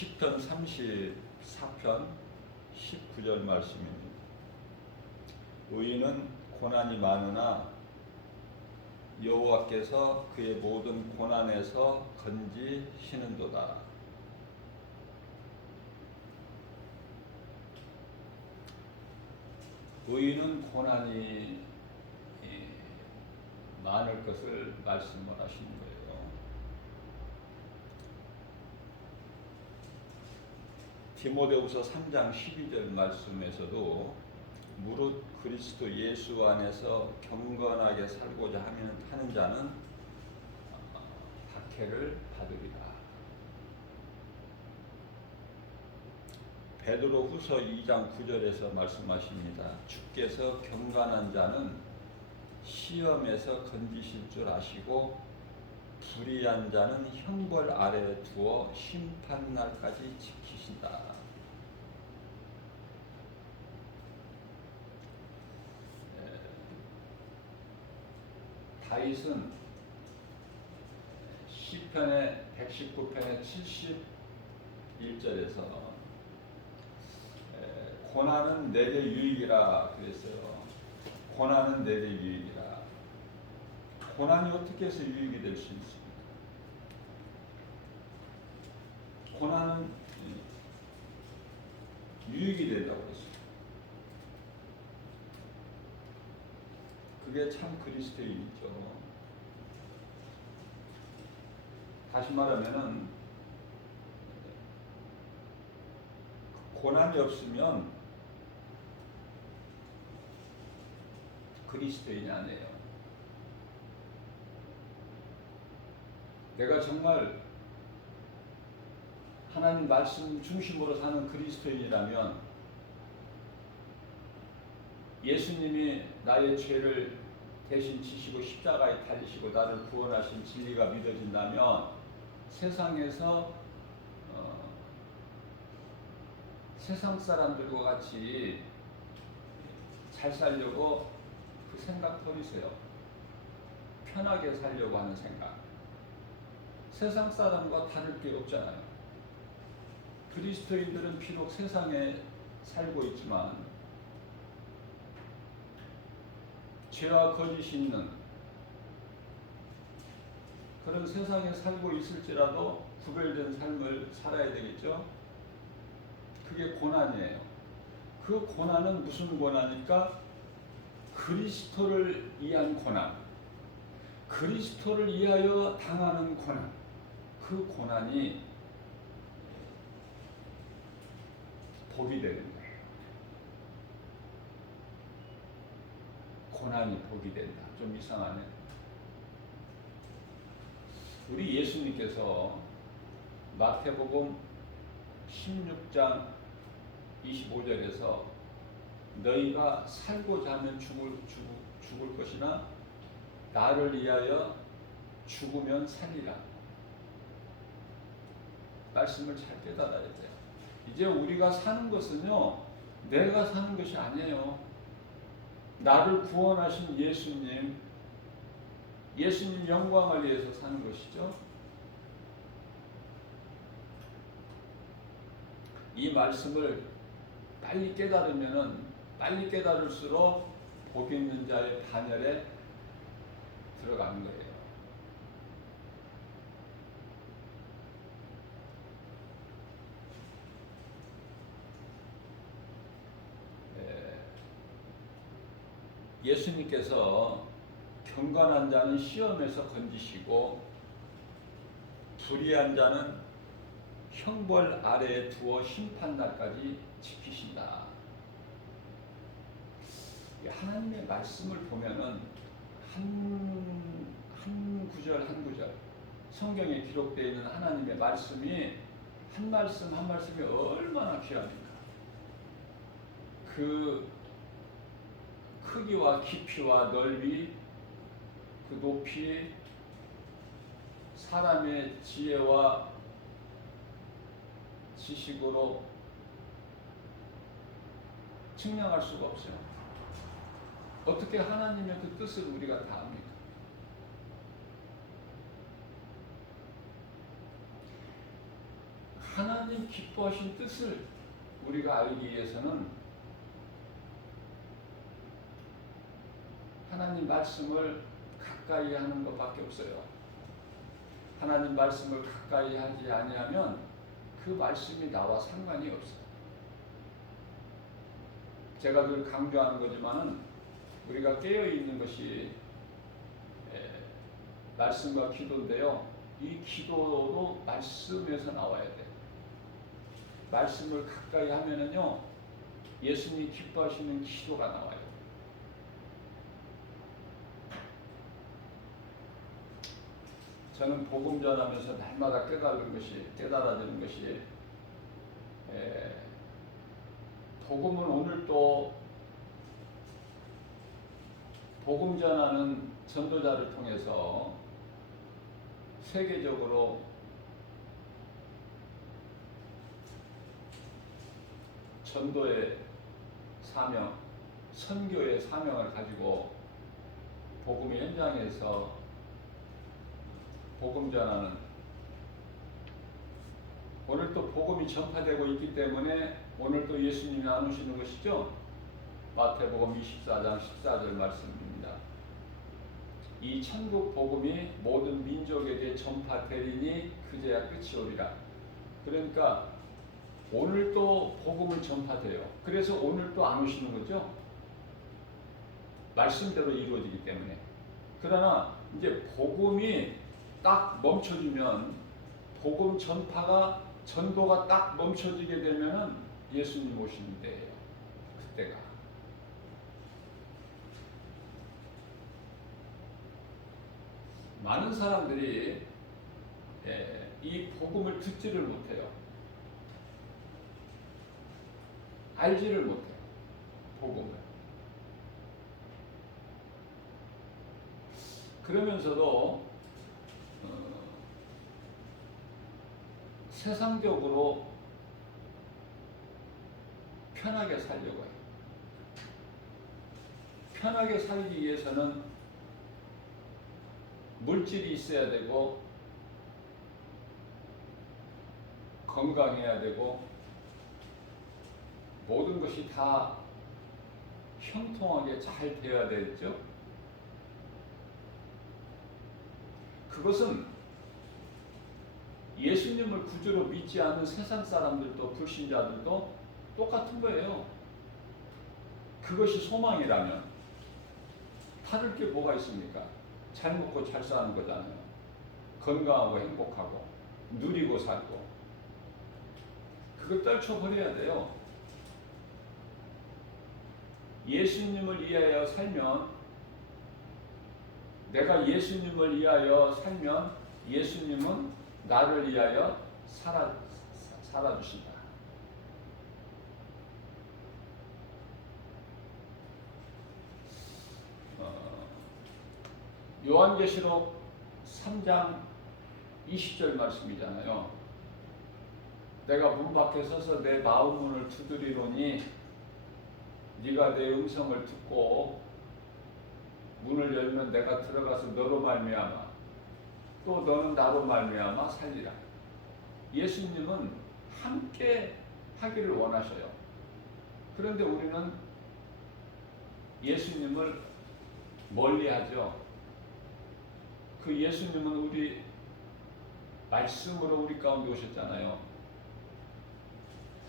시편 34편 19절 말씀입니다. 의인은 고난이 많으나 여호와께서 그의 모든 고난에서 건지시는도다. 의인은 고난이 많을 것을 말씀을 하시는 거예요. 디모데후서 3장 12절 말씀에서도 무릇 그리스도 예수 안에서 경건하게 살고자 하는 자는 박해를 받으리라. 베드로후서 2장 9절에서 말씀하십니다. 주께서 경건한 자는 시험에서 건지실 줄 아시고 불의한 자는 형벌 아래에 두어 심판날까지 지키신다. 다윗은 시편의 119편의 71절에서 고난은 내게 유익이라 그랬어요. 고난은 내게 유익이라. 고난이 어떻게 해서 유익이 될 수 있습니까? 고난은 유익이 된다고 했어요. 그게 참 그리스도인이죠. 다시 말하면은 고난이 없으면 그리스도인이 아니에요. 내가 정말 하나님 말씀 중심으로 사는 그리스도인이라면 예수님이 나의 죄를 대신 지시고 십자가에 달리시고 나를 구원하신 진리가 믿어진다면 세상에서 세상 사람들과 같이 잘 살려고 그 생각 버리세요. 편하게 살려고 하는 생각. 세상 사람과 다를 게 없잖아요. 그리스도인들은 비록 세상에 살고 있지만 죄와 거짓이 있는 그런 세상에 살고 있을지라도 구별된 삶을 살아야 되겠죠. 그게 고난이에요. 그 고난은 무슨 고난일까? 그리스도를 위한 고난, 그리스도를 위하여 당하는 고난. 그 고난이 복이 되는 거예요. 고난이 복이 된다. 좀 이상하네. 우리 예수님께서 마태복음 16장 25절에서 너희가 살고자 하면 죽을 것이나 나를 위하여 죽으면 살리라. 말씀을 잘 깨달아야 돼요. 이제 우리가 사는 것은요, 내가 사는 것이 아니에요. 나를 구원하신 예수님 영광을 위해서 사는 것이죠. 이 말씀을 빨리 빨리 깨달을수록 복 있는 자의 반열에 들어가는 거예요. 예수님께서 경건한 자는 시험에서 건지시고 불의한 자는 형벌 아래에 두어 심판날까지 지키신다. 하나님의 말씀을 보면은 한 구절 한 구절 성경에 기록되어 있는 하나님의 말씀이 한 말씀 한 말씀이 얼마나 귀합니까? 그 크기와 깊이와 넓이, 그 높이, 사람의 지혜와 지식으로 측량할 수가 없어요. 어떻게 하나님의 그 뜻을 우리가 다 압니까? 하나님 기뻐하신 뜻을 우리가 알기 위해서는 하나님 말씀을 가까이 하는 것밖에 없어요. 하나님 말씀을 가까이 하지 아니하면 그 말씀이 나와 상관이 없어요. 제가 늘 강조하는 거지만은 우리가 깨어 있는 것이 말씀과 기도인데요. 이 기도도 말씀에서 나와야 돼요. 말씀을 가까이 하면은요, 예수님이 기뻐하시는 기도가 나와요. 저는 복음 전하면서 날마다 깨달아지는 것이 복음은 오늘 또 복음 전하는 전도자를 통해서 세계적으로 전도의 사명, 선교의 사명을 가지고 복음의 현장에서 복음 전하는, 오늘 또 복음이 전파되고 있기 때문에 오늘 또 예수님이 나누시는 것이죠. 마태복음 24장 14절 말씀입니다. 이 천국 복음이 모든 민족에 대해 전파되리니 그제야 끝이 오리라. 그러니까 오늘 또 복음을 전파돼요. 그래서 오늘 또 안 오시는 거죠. 말씀대로 이루어지기 때문에. 그러나 이제 복음이 딱 멈춰지면, 복음 전도가 딱 멈춰지게 되면은 예수님 오시는 때예요. 그때가. 많은 사람들이 이 복음을 듣지를 못해요. 알지를 못해요. 복음을. 그러면서도 세상적으로 편하게 살려고 해요. 편하게 살기 위해서는 물질이 있어야 되고, 건강해야 되고, 모든 것이 다 형통하게 잘 되어야 되겠죠. 그것은 예수님을 구주로 믿지 않는 세상 사람들도, 불신자들도 똑같은 거예요. 그것이 소망이라면 다를 게 뭐가 있습니까? 잘 먹고 잘 사는 거잖아요. 건강하고 행복하고 누리고 살고. 그걸 떨쳐버려야 돼요. 예수님을 위하여 살면, 내가 예수님을 위하여 살면 예수님은 나를 위하여 살아주신다. 요한계시록 3장 20절 말씀이잖아요. 내가 문 밖에 서서 내 마음문을 두드리노니 네가 내 음성을 듣고 문을 열면 내가 들어가서 너로 말미암아 또 너는 나로 말미암아 살리라. 예수님은 함께 하기를 원하셔요. 그런데 우리는 예수님을 멀리하죠. 그 예수님은 우리 말씀으로 우리 가운데 오셨잖아요.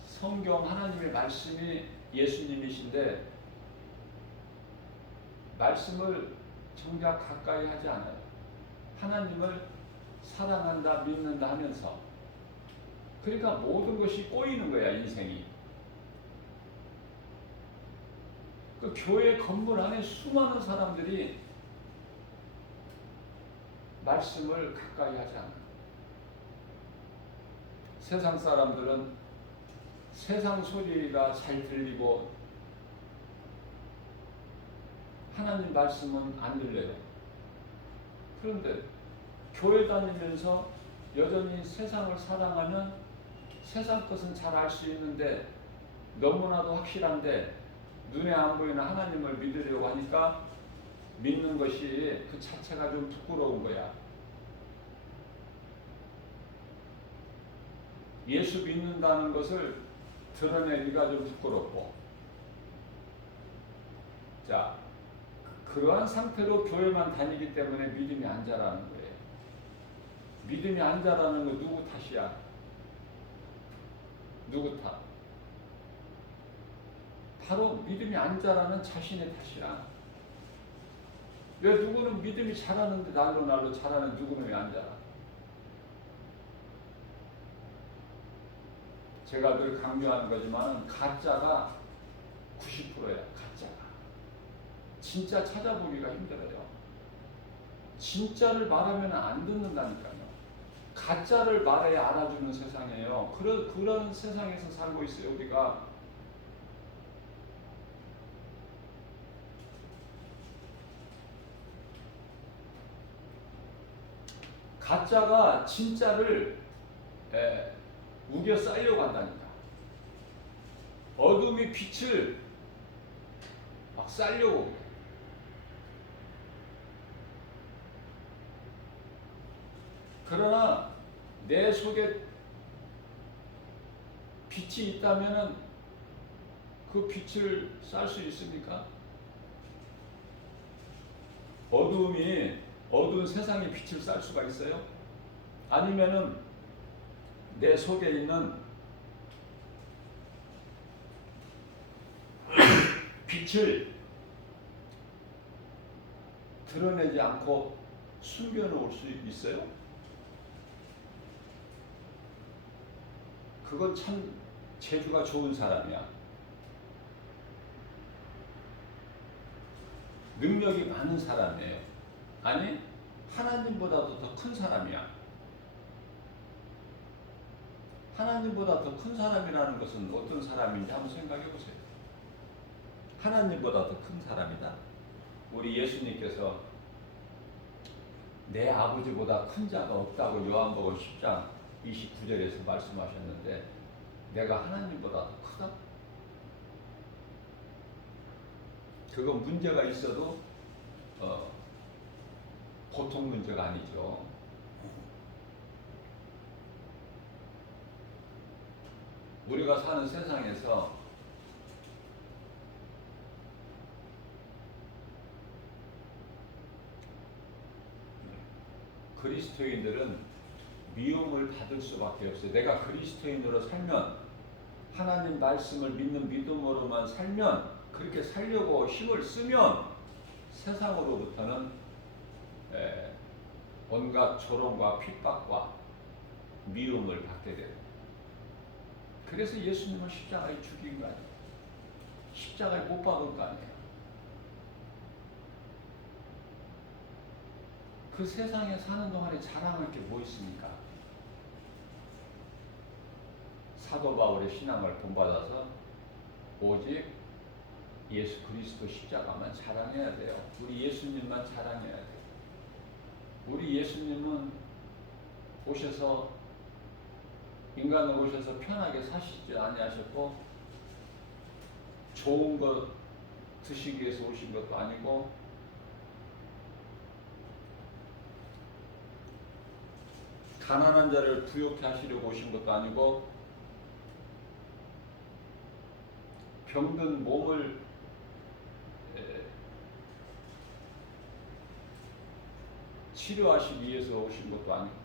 성경 하나님의 말씀이 예수님이신데 말씀을 정작 가까이 하지 않아요. 하나님을 사랑한다, 믿는다 하면서. 그러니까 모든 것이 꼬이는 거야, 인생이. 그 교회 건물 안에 수많은 사람들이 말씀을 가까이 하지 않아요. 세상 사람들은 세상 소리가 잘 들리고 하나님 말씀은 안 들려요. 그런데 교회 다니면서 여전히 세상을 사랑하면 세상 것은 잘 알 수 있는데 너무나도 확실한데 눈에 안 보이는 하나님을 믿으려고 하니까 믿는 것이 그 자체가 좀 부끄러운 거야. 예수 믿는다는 것을 드러내기가 좀 부끄럽고, 자, 그러한 상태로 교회만 다니기 때문에 믿음이 안 자라는 거예요. 믿음이 안 자라는 거 누구 탓이야? 누구 탓? 바로 믿음이 안 자라는 자신의 탓이야. 왜 누구는 믿음이 자라는데 날로 자라는 누구는 왜 안 자라? 제가 늘 강조하는 거지만 가짜가 90%야. 가짜가. 진짜 찾아보기가 힘들어요. 진짜를 말하면 안 듣는다니까요. 가짜를 말해야 알아주는 세상이에요. 그런 세상에서 살고 있어요, 우리가. 가짜가 진짜를 우겨 쌓으려고 한다니까. 어둠이 빛을 막 쌓으려고 그래. 그러나 내 속에 빛이 있다면 그 빛을 쌀 수 있습니까? 어두운 세상에 빛을 쌀 수가 있어요? 아니면은 내 속에 있는 빛을 드러내지 않고 숨겨놓을 수 있어요? 그건 참 재주가 좋은 사람이야. 능력이 많은 사람이에요. 아니, 하나님보다도 더 큰 사람이야. 하나님보다 더 큰 사람이라는 것은 어떤 사람인지 한번 생각해 보세요. 하나님보다 더 큰 사람이다. 우리 예수님께서 내 아버지보다 큰 자가 없다고 요한복음 10장 29절에서 말씀하셨는데, 내가 하나님보다 더 크다? 그건 문제가 있어도 보통 문제가 아니죠. 우리가 사는 세상에서 그리스도인들은 미움을 받을 수밖에 없어요. 내가 그리스도인으로 살면, 하나님 말씀을 믿는 믿음으로만 살면, 그렇게 살려고 힘을 쓰면 세상으로부터는 온갖 조롱과 핍박과 미움을 받게 돼요. 그래서 예수님을 십자가에 죽인 거 아니에요. 십자가에 못 박은 거 아니에요. 그 세상에 사는 동안에 자랑할 게 뭐 있습니까? 사도 바울의 신앙을 본받아서 오직 예수 그리스도 십자가만 자랑해야 돼요. 우리 예수님만 자랑해야 돼요. 우리 예수님은 오셔서, 인간으로 오셔서 편하게 사시지 아니하셨고, 좋은 것 드시기 위해서 오신 것도 아니고, 가난한 자를 부욕해 하시려고 오신 것도 아니고, 병든 몸을 치료하시기 위해서 오신 것도 아니고,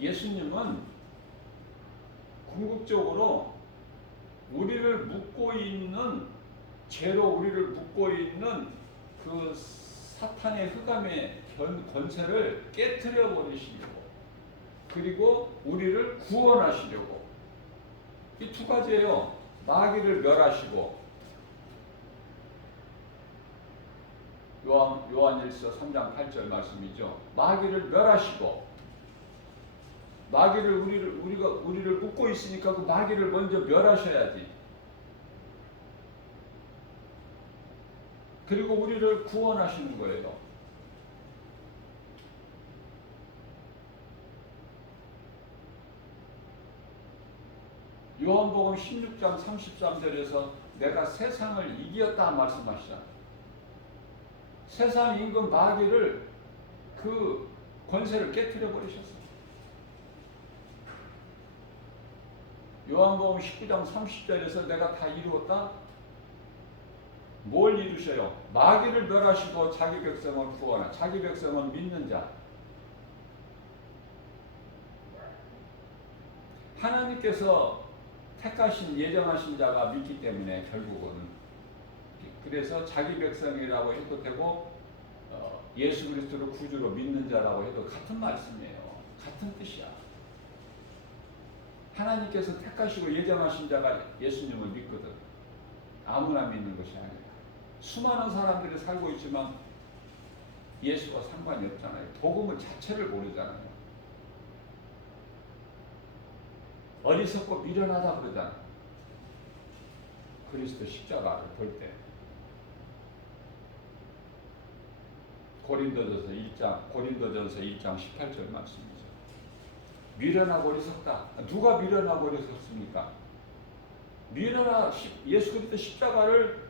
예수님은 궁극적으로 우리를 묶고 있는, 죄로 우리를 묶고 있는 그 사탄의 흑암의 권세를 깨트려 버리시려고, 그리고 우리를 구원하시려고. 이 두 가지예요. 마귀를 멸하시고, 요한일서 3장 8절 말씀이죠. 마귀를 멸하시고, 마귀를 우리를 묶고 있으니까 그 마귀를 먼저 멸하셔야지. 그리고 우리를 구원하시는 거예요. 요한복음 16장 33절에서 내가 세상을 이겼다 말씀하시잖아요. 세상 임금 마귀를 그 권세를 깨뜨려 버리셨어요. 요한복음 19장 30절에서 내가 다 이루었다? 뭘 이루셔요? 마귀를 멸하시고 자기 백성을 구원하, 자기 백성은 믿는 자. 하나님께서 택하신 예정하신 자가 믿기 때문에 결국은 그래서 자기 백성이라고 해도 되고 예수 그리스도를 구주로 믿는 자라고 해도 같은 말씀이에요. 같은 뜻이야. 하나님께서 택하시고 예정하신 자가 예수님을 믿거든. 아무나 믿는 것이 아니라. 수많은 사람들이 살고 있지만 예수와 상관이 없잖아요. 복음을 자체를 모르잖아요. 어리석고 미련하다 그러잖아. 그리스도 십자가를 볼 때. 고린도전서 1장 18절 말씀이죠. 미련하고 어리석다. 누가 미련하고 어리석습니까? 예수 그리스도 십자가를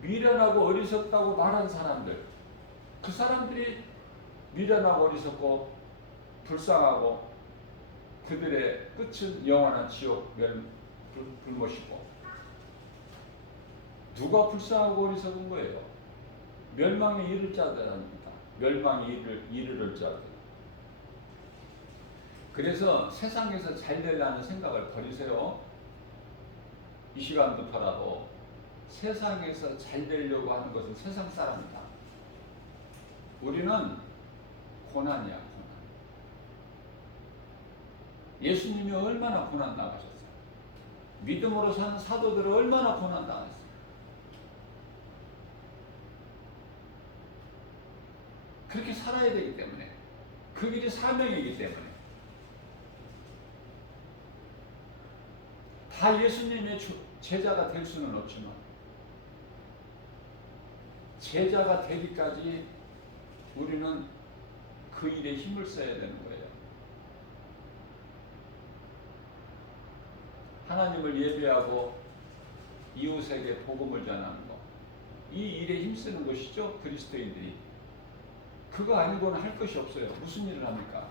미련하고 어리석다고 말한 사람들, 그 사람들이 미련하고 어리석고 불쌍하고 그들의 끝은 영원한 지옥 불못이고, 누가 불쌍하고 어리석은 거예요? 멸망에 이를 자들입니다. 멸망에 이르를 자들. 그래서 세상에서 잘 되려는 생각을 버리세요. 이 시간부터라도 세상에서 잘 되려고 하는 것은 세상 사람이다. 우리는 고난이야, 고난. 예수님이 얼마나 고난 당하셨어요. 믿음으로 사는 사도들은 얼마나 고난 당했어요. 그렇게 살아야 되기 때문에, 그 길이 사명이기 때문에. 다 예수님의 제자가 될 수는 없지만 제자가 되기까지 우리는 그 일에 힘을 써야 되는 거예요. 하나님을 예배하고 이웃에게 복음을 전하는 것, 이 일에 힘쓰는 것이죠. 그리스도인들이. 그거 아니고는 할 것이 없어요. 무슨 일을 합니까?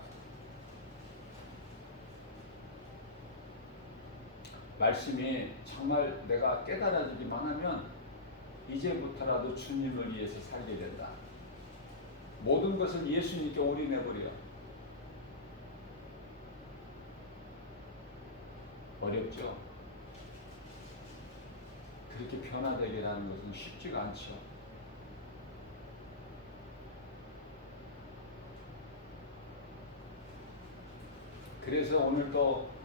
말씀이 정말 내가 깨달아지기만 하면 이제부터라도 주님을 위해서 살게 된다. 모든 것을 예수님께 올인해버려. 어렵죠? 그렇게 변화되게 하는 것은 쉽지가 않죠. 그래서 오늘도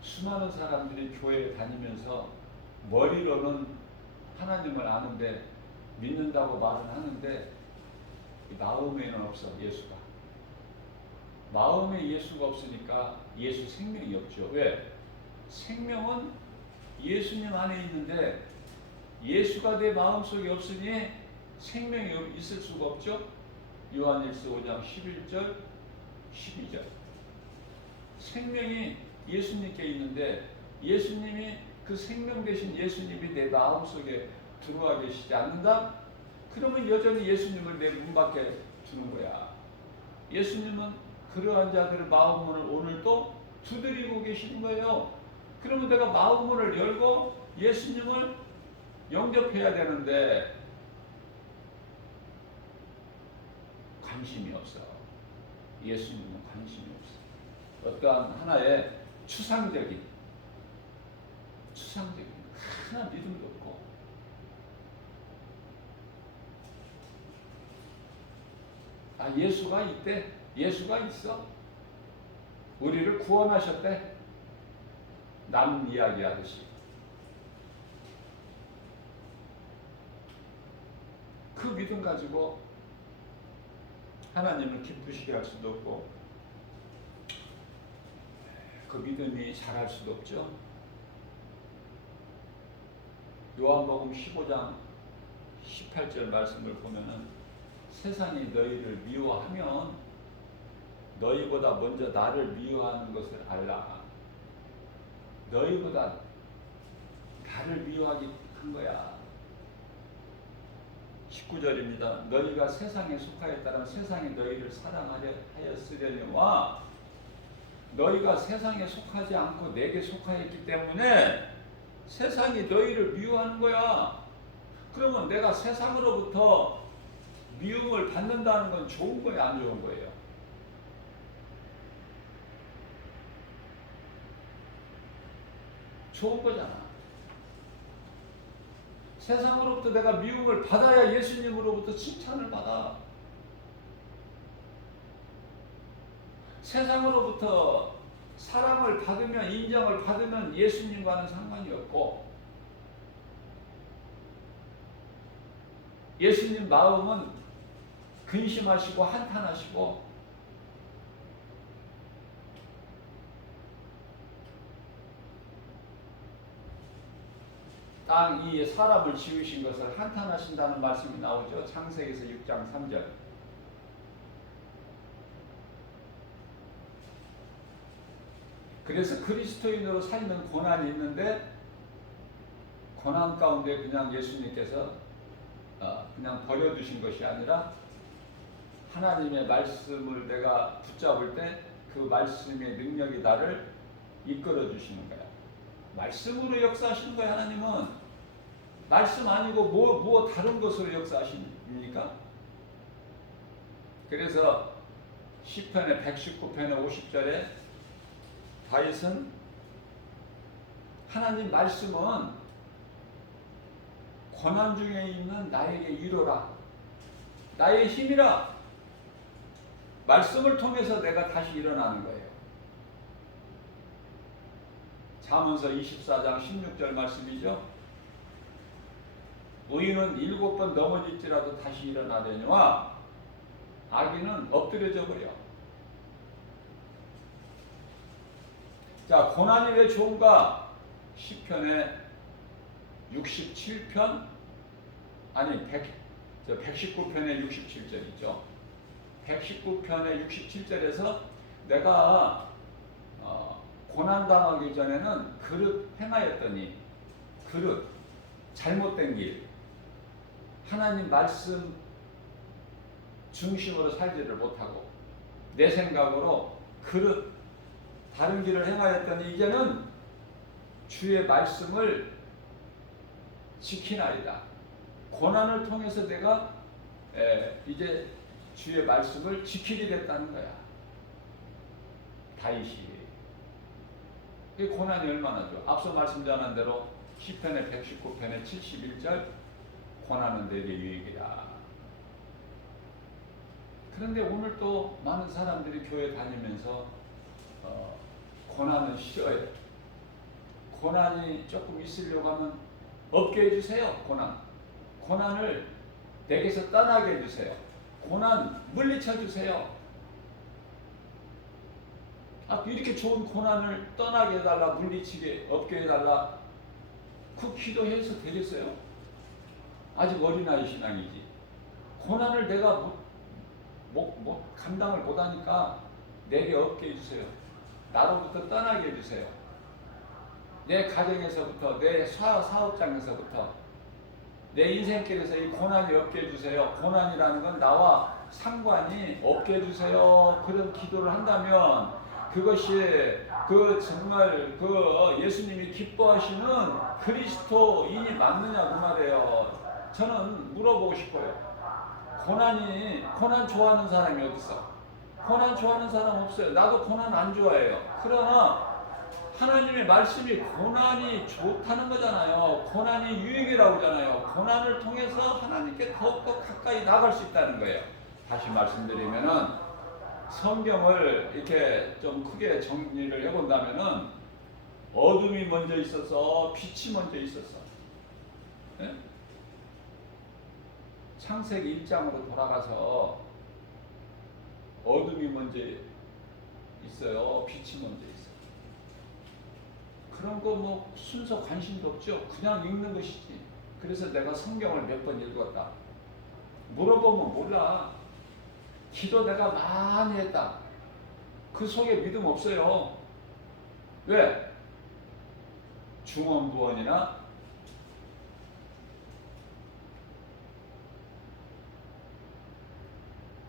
수많은 사람들이 교회에 다니면서 머리로는 하나님을 아는데 믿는다고 말은 하는데 마음에는 없어. 예수가. 마음에 예수가 없으니까 예수 생명이 없죠. 왜? 생명은 예수님 안에 있는데 예수가 내 마음속에 없으니 생명이 있을 수가 없죠. 요한일서 5장 11절 12절. 생명이 예수님께 있는데 예수님이, 그 생명 되신 예수님이 내 마음속에 들어와 계시지 않는다? 그러면 여전히 예수님을 내 문 밖에 두는 거야. 예수님은 그러한 자들의 마음문을 오늘도 두드리고 계시는 거예요. 그러면 내가 마음문을 열고 예수님을 영접해야 되는데 관심이 없어. 예수님은 관심이 없어. 어떠한 하나의 추상적인 하나 믿음도 없고, 예수가 있대. 예수가 있어. 우리를 구원하셨대. 남 이야기하듯이. 그 믿음 가지고 하나님을 기쁘시게 할 수도 없고 그 믿음이 자랄 수도 없죠. 요한복음 15장 18절 말씀을 보면은 세상이 너희를 미워하면 너희보다 먼저 나를 미워하는 것을 알라. 너희보다 나를 미워하게 한 거야. 19절입니다. 너희가 세상에 속하였다면 세상이 너희를 사랑하려 하였으려니와 너희가 세상에 속하지 않고 내게 속하였기 때문에 세상이 너희를 미워하는 거야. 그러면 내가 세상으로부터 미움을 받는다는 건 좋은 거예요, 안 좋은 거예요? 좋은 거잖아. 세상으로부터 내가 미움을 받아야 예수님으로부터 칭찬을 받아. 세상으로부터 사랑을 받으면, 인정을 받으면 예수님과는 상관이 없고, 예수님 마음은 근심하시고 한탄하시고, 땅 위에 사람을 지으신 것을 한탄하신다는 말씀이 나오죠. 창세기에서 6장 3절. 그래서 그리스도인으로 살면 고난이 있는데 고난 가운데 그냥 예수님께서 그냥 버려두신 것이 아니라 하나님의 말씀을 내가 붙잡을 때 그 말씀의 능력이 나를 이끌어 주시는 거야. 말씀으로 역사하시는 거야. 하나님은 말씀 아니고 뭐 다른 것으로 역사하십니까? 그래서 시편의 119편의 50절에 다윗은 하나님 말씀은 고난 중에 있는 나에게 위로라, 나의 힘이라. 말씀을 통해서 내가 다시 일어나는 거예요. 잠언서 24장 16절 말씀이죠. 의인은 7번 넘어질지라도 다시 일어나려니와 악인은 엎드려져 버려. 자, 고난이 왜 좋은가? 시편의 67편, 아니 119편의 67절이죠. 119편의 67절에서 내가 고난당하기 전에는 그릇 행하였더니, 그릇, 잘못된 길, 하나님 말씀 중심으로 살지를 못하고 내 생각으로 그릇, 다른 길을 행하였더니 이제는 주의 말씀을 지키나이다. 고난을 통해서 내가 이제 주의 말씀을 지키게 됐다는 거야. 다윗이. 이 고난이 얼마나 좋아. 앞서 말씀 전한 대로 시편의 119편의 71절, 고난은 내게 유익이다. 그런데 오늘 또 많은 사람들이 교회 다니면서 고난은 싫어요. 고난이 조금 있으려고 하면 없게 해주세요. 고난을 내게서 떠나게 해주세요. 고난 물리쳐 주세요. 이렇게 좋은 고난을 떠나게 해달라, 물리치게 없게 해달라, 그 기도해서 되겠어요? 아직 어린아이 신앙이지. 고난을 내가 감당을 못하니까 내게 없게 해주세요. 나로부터 떠나게 해주세요. 내 가정에서부터, 내 사업장에서부터, 내 인생길에서 이 고난이 없게 해주세요. 고난이라는 건 나와 상관이 없게 해주세요. 그런 기도를 한다면 그것이 정말 예수님이 기뻐하시는 그리스도인이 맞느냐 그 말이에요. 저는 물어보고 싶어요. 고난 좋아하는 사람이 어디 있어? 고난 좋아하는 사람 없어요. 나도 고난 안 좋아해요. 그러나 하나님의 말씀이 고난이 좋다는 거잖아요. 고난이 유익이라고 하잖아요. 고난을 통해서 하나님께 더욱더 가까이 나갈 수 있다는 거예요. 다시 말씀드리면은 성경을 이렇게 좀 크게 정리를 해본다면은 어둠이 먼저 있었어, 빛이 먼저 있었어. 네? 창세기 1장으로 돌아가서 어둠이 먼저 있어요, 빛이 먼저 있어요. 그런 거 순서 관심도 없죠. 그냥 읽는 것이지. 그래서 내가 성경을 몇 번 읽었다. 물어보면 몰라. 기도 내가 많이 했다. 그 속에 믿음 없어요. 왜? 중언부언이나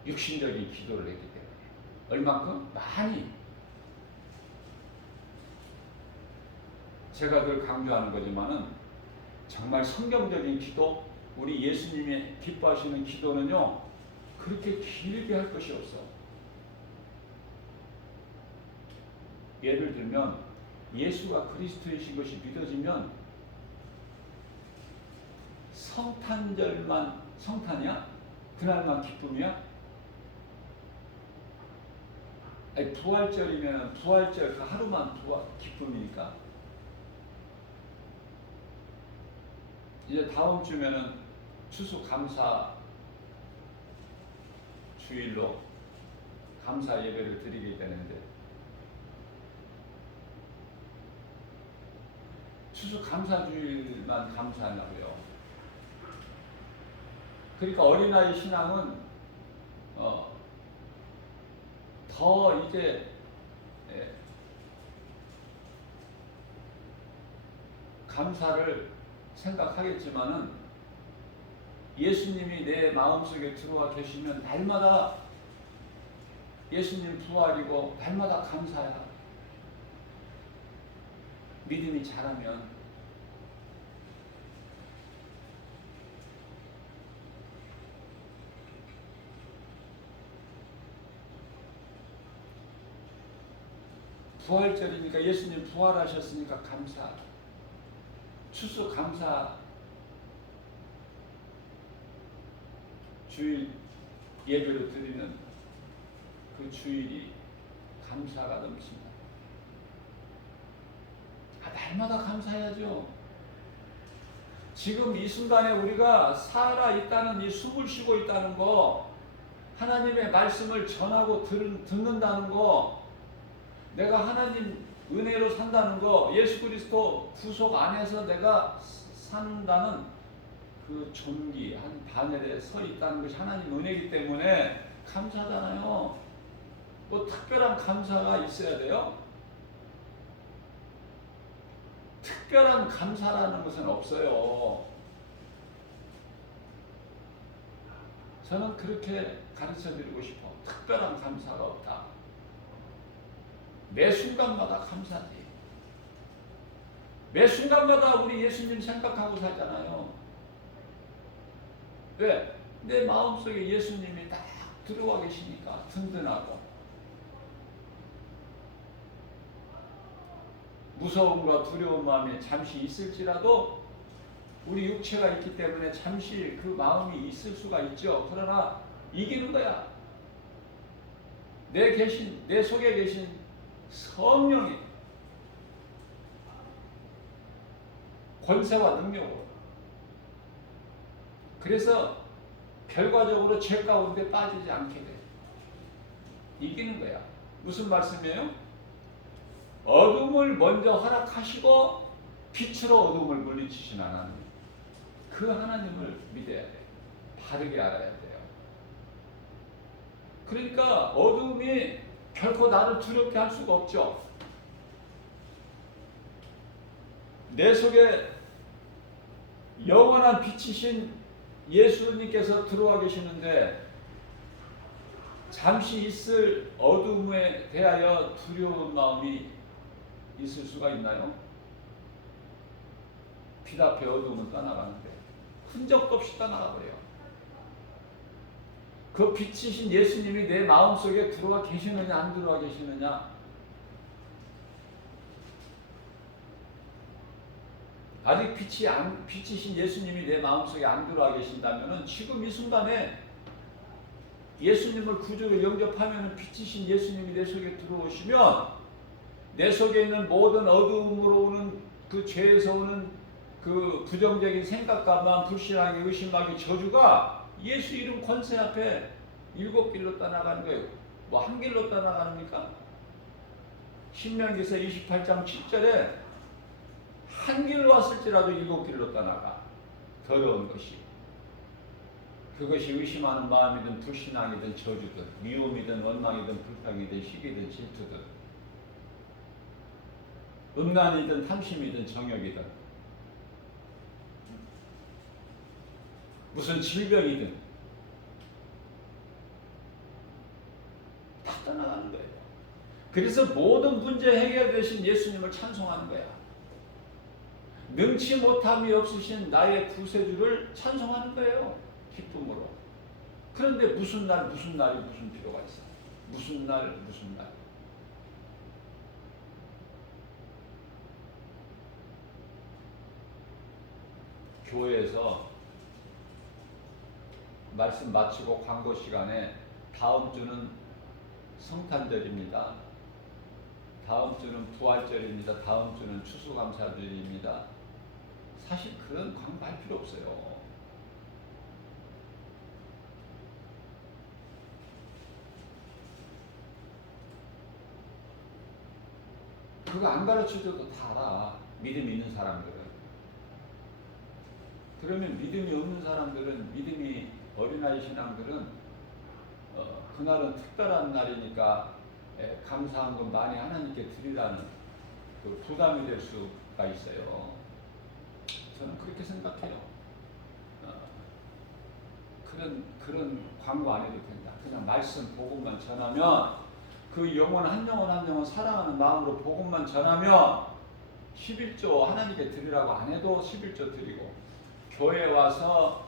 육신적인 기도를 했기 때문에. 얼만큼? 많이. 제가 늘 강조하는 거지만은 정말 성경적인 기도, 우리 예수님이 기뻐하시는 기도는요, 그렇게 길게 할 것이 없어. 예를 들면 예수가 그리스도이신 것이 믿어지면 성탄절만 성탄이야? 그날만 기쁨이야? 아니, 부활절이면 부활절 그 하루만 기쁨이니까. 이제 다음 주면은 추수감사 주일로 감사 예배를 드리게 되는데, 추수감사주일만 감사하냐고요. 그러니까 어린아이 신앙은 더 이제 감사를 생각하겠지만은 예수님이 내 마음속에 들어와 계시면 날마다 예수님 부활이고 날마다 감사야. 믿음이 자라면. 부활절이니까 예수님 부활하셨으니까 감사. 추수 감사 주일 예배를 드리는 그 주일이 감사가 넘칩니다. 날마다 감사해야죠. 지금 이 순간에 우리가 살아 있다는, 이 숨을 쉬고 있다는 거, 하나님의 말씀을 전하고 듣는다는 거, 내가 하나님 은혜로 산다는 거, 예수 그리스도 구속 안에서 내가 산다는 그 존귀, 한 바늘에 서 있다는 것이 하나님 은혜이기 때문에 감사하잖아요. 뭐 특별한 감사가 있어야 돼요? 특별한 감사라는 것은 없어요. 저는 그렇게 가르쳐 드리고 싶어. 특별한 감사가 없다. 매 순간마다 감사지. 매 순간마다 우리 예수님 생각하고 살잖아요. 왜? 내 마음속에 예수님이 딱 들어와 계시니까 든든하고, 무서움과 두려운 마음이 잠시 있을지라도 우리 육체가 있기 때문에 잠시 그 마음이 있을 수가 있죠. 그러나 이기는 거야. 내 속에 계신 성령이 권세와 능력으로. 그래서 결과적으로 죄 가운데 빠지지 않게 돼. 이기는 거야. 무슨 말씀이에요? 어둠을 먼저 허락하시고 빛으로 어둠을 물리치신 하나님, 그 하나님을 믿어야 돼. 바르게 알아야 돼요. 그러니까 어둠이 결코 나를 두렵게 할 수가 없죠. 내 속에 영원한 빛이신 예수님께서 들어와 계시는데 잠시 있을 어둠에 대하여 두려운 마음이 있을 수가 있나요? 빛 앞에 어둠은 떠나가는데 흔적도 없이 떠나가버려요. 그 빛이신 예수님이 내 마음속에 들어와 계시느냐 안 들어와 계시느냐, 아직 빛이신 예수님이 내 마음속에 안 들어와 계신다면 지금 이 순간에 예수님을 구주로 영접하면 빛이신 예수님이 내 속에 들어오시면 내 속에 있는 모든 어두움으로 오는 그 죄에서 오는 그 부정적인 생각과 불신하게 의심하게 저주가 예수 이름 권세 앞에 7길로 떠나가는 거예요. 뭐 한 길로 떠나가니까? 신명기서 28장 7절에 한 길로 왔을지라도 7길로 떠나가. 더러운 것이. 그것이 의심하는 마음이든 불신앙이든 저주든 미움이든 원망이든 불평이든 시기든 질투든 음란이든 탐심이든 정욕이든 무슨 질병이든 그래서 모든 문제 해결되신 예수님을 찬송하는 거야. 능치 못함이 없으신 나의 구세주를 찬송하는 거예요. 기쁨으로. 그런데 무슨 날, 무슨 날이 무슨 필요가 있어? 무슨 날, 무슨 날. 교회에서 말씀 마치고 광고 시간에 다음 주는 성탄절입니다. 다음 주는 부활절입니다. 다음 주는 추수감사절입니다. 사실 그런 광고할 필요 없어요. 그거 안 가르쳐줘도 다 알아. 믿음이 있는 사람들은. 그러면 믿음이 없는 사람들은, 믿음이 어린아이 신앙들은 그날은 특별한 날이니까 감사한 건 많이 하나님께 드리라는 그 부담이 될 수가 있어요. 저는 그렇게 생각해요. 그런 광고 안 해도 된다. 그냥 말씀 복음만 전하면, 그 영혼 한 영혼 한 영혼 사랑하는 마음으로 복음만 전하면 11조 하나님께 드리라고 안 해도 11조 드리고, 교회 와서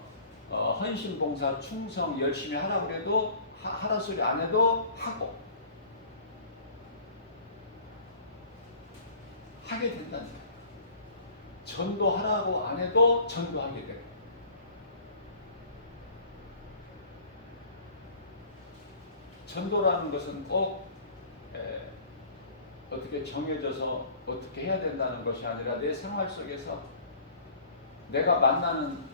헌신 봉사 충성 열심히 하라고 해도 하라 소리 안 해도 하고 하게 된다는 거예요. 전도하라고 안 해도 전도하게 되고. 전도라는 것은 꼭 어떻게 정해져서 어떻게 해야 된다는 것이 아니라 내 생활 속에서 내가 만나는,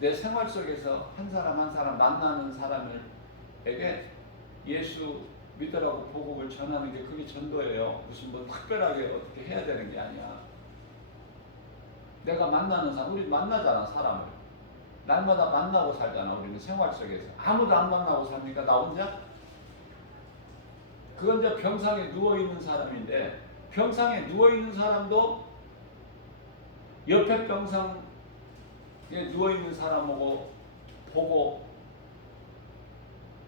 내 생활 속에서 한 사람 한 사람 만나는 사람에게 예수 믿으라고 복음을 전하는 게 그게 전도예요. 무슨 뭐 특별하게 어떻게 해야 되는 게 아니야. 내가 만나는 사람, 우리 만나잖아, 사람을. 날마다 만나고 살잖아, 우리는 생활 속에서. 아무도 안 만나고 삽니까? 나 혼자? 그건 이제 병상에 누워있는 사람인데, 병상에 누워있는 사람도 옆에 병상에 누워있는 사람하고 보고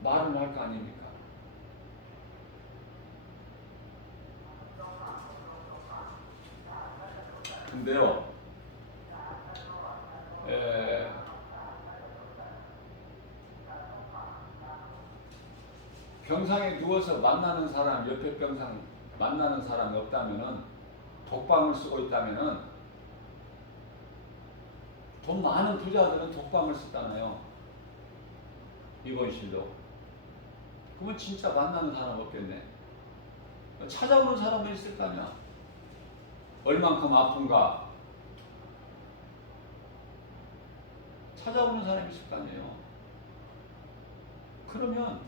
말을 할 거 아닙니까? 근데요, 병상에 누워서 만나는 사람, 옆에 병상 만나는 사람이 없다면은, 독방을 쓰고 있다면은, 돈 많은 부자들은 독방을 쓰잖아요. 입원실도. 그러면 진짜 만나는 사람 없겠네. 찾아오는 사람은 있을 거 아니야. 얼만큼 아픈가 찾아오는 사람이 있을 거 아니에요. 그러면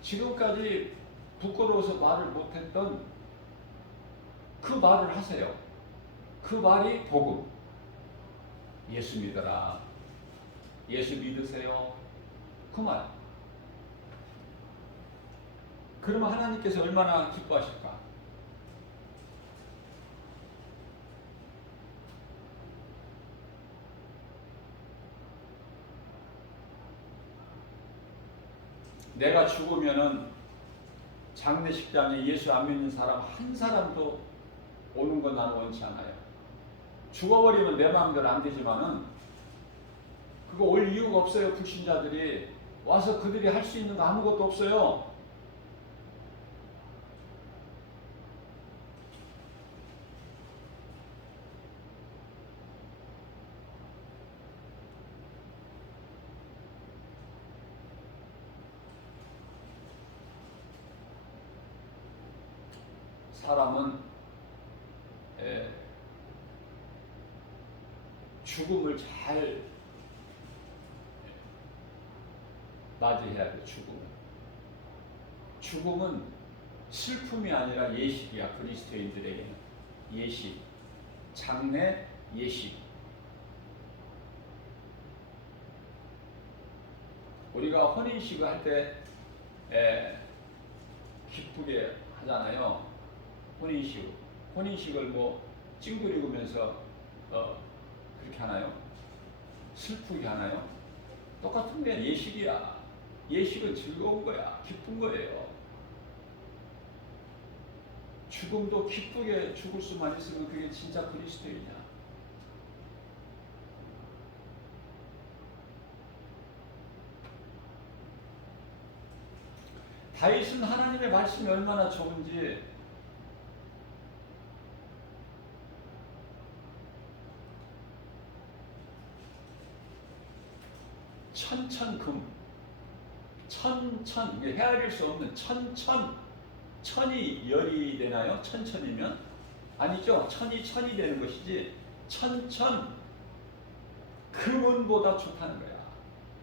지금까지 부끄러워서 말을 못했던 그 말을 하세요. 그 말이 복음. 예수 믿어라. 예수 믿으세요. 그 말. 그러면 하나님께서 얼마나 기뻐하실까? 내가 죽으면은 장례식장에 예수 안 믿는 사람 한 사람도 오는 건 나는 원치 않아요. 죽어버리면 내 마음대로 안 되지만은 그거 올 이유가 없어요. 불신자들이 와서 그들이 할 수 있는 거 아무것도 없어요. 사람은 죽음을 잘 맞이해야 돼. 죽음은 슬픔이 아니라 예식이야. 그리스도인들에게는 예식, 장례, 예식. 우리가 혼인식을 할 때 기쁘게 하잖아요. 혼인식을 뭐 찡그리면서 그렇게 하나요? 슬프게 하나요? 똑같은 게 예식이야. 예식은 즐거운 거야. 기쁜 거예요. 죽음도 기쁘게 죽을 수만 있으면 그게 진짜 그리스도이냐? 다윗은 하나님의 말씀이 얼마나 좋은지 천천금, 천천, 이게 헤아릴 수 없는 천이 열이 되나요? 천천이면? 아니죠. 천이 되는 것이지 천천 금은보다 좋다는 거야.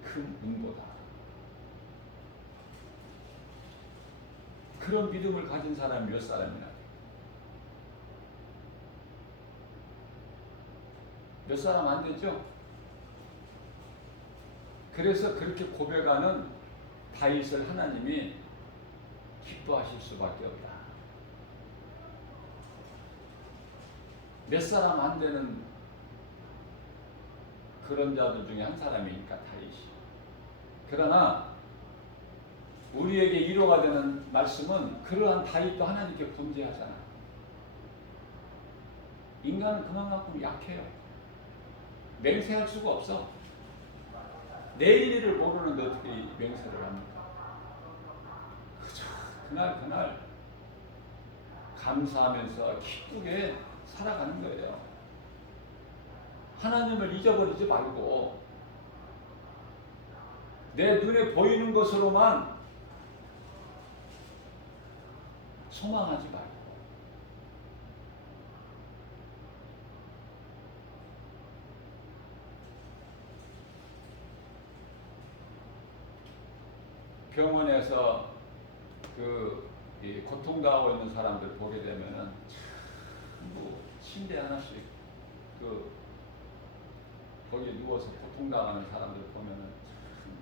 금은보다. 그런 믿음을 가진 사람이 몇 사람이나? 몇 사람 안 되죠? 그래서 그렇게 고백하는 다윗을 하나님이 기뻐하실 수밖에 없다. 몇 사람 안 되는 그런 자들 중에 한 사람이니까 다윗이. 그러나 우리에게 위로가 되는 말씀은 그러한 다윗도 하나님께 범죄하잖아. 인간은 그만큼 약해요. 맹세할 수가 없어. 내일 일을 모르는데 어떻게 맹세를 합니까? 그저 그날 감사하면서 기쁘게 살아가는 거예요. 하나님을 잊어버리지 말고 내 눈에 보이는 것으로만 소망하지 말고 병원에서 이 고통당하고 있는 사람들 보게 되면은 전부 침대 하나씩 거기에 누워서 고통당하는 사람들 보면은 참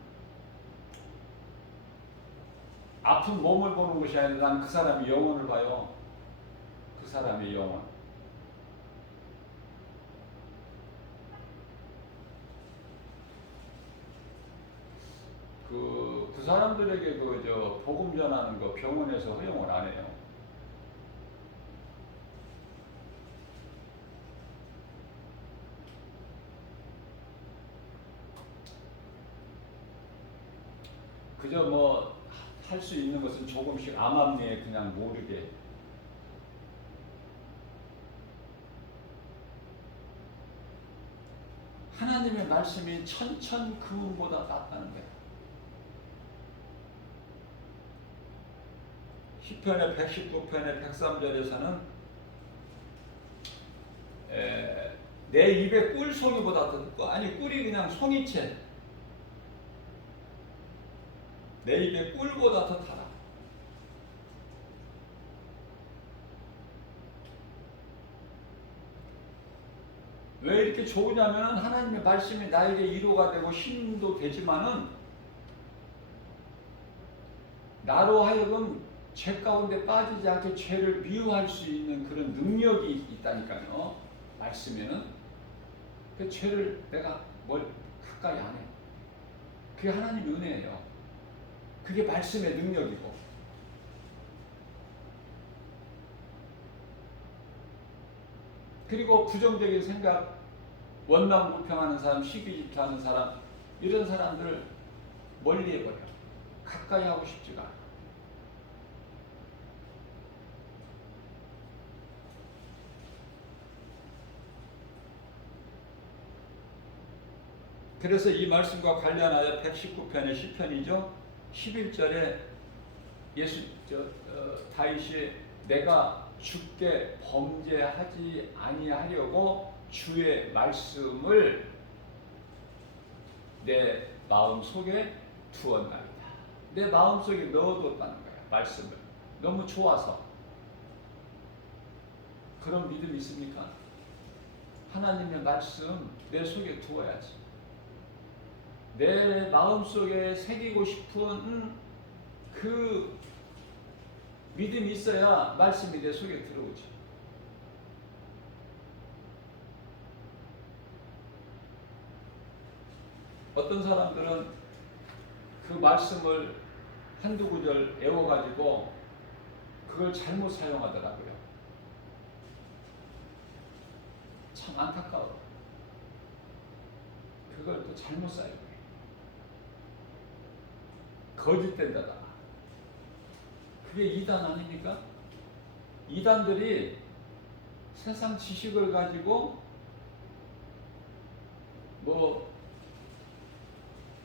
아픈 몸을 보는 것이 아니라 난 그 사람의 영혼을 봐요. 그 사람의 영혼. 그 사람들에게 복음 전하는 거 병원에서 허용을 안 해요. 그저 할 수 있는 것은 조금씩 암암리에 그냥 모르게 하나님의 말씀이 천천금보다 낫다는 거예요. 시편의 119편의 103절에서는 내 입에 꿀송이보다 더 듣고, 아니 꿀이 그냥 송이채, 내 입에 꿀보다 더 달아. 왜 이렇게 좋으냐면 하나님의 말씀이 나에게 위로가 되고 힘도 되지만은 나로 하여금 죄 가운데 빠지지 않게 죄를 미워할 수 있는 그런 능력이 있다니까요. 말씀에는. 그 죄를 내가 가까이 안 해. 그게 하나님의 은혜예요. 그게 말씀의 능력이고. 그리고 부정적인 생각, 원망불평하는 사람, 시기질투하는 사람, 이런 사람들을 멀리 해버려. 가까이 하고 싶지가 않아. 그래서 이 말씀과 관련하여 119편의 시편이죠. 11절에 다윗이 내가 주께 범죄하지 아니하려고 주의 말씀을 내 마음속에 두었나이다. 내 마음속에 넣어뒀다는 거야. 말씀을. 너무 좋아서. 그런 믿음 있습니까? 하나님의 말씀 내 속에 두어야지. 내 마음속에 새기고 싶은 그 믿음이 있어야 말씀이 내 속에 들어오지. 어떤 사람들은 그 말씀을 한두 구절 외워가지고 그걸 잘못 사용하더라고요. 참 안타까워. 그걸 또 잘못 사용해. 거짓된다다. 그게 이단 아닙니까? 이단들이 세상 지식을 가지고 뭐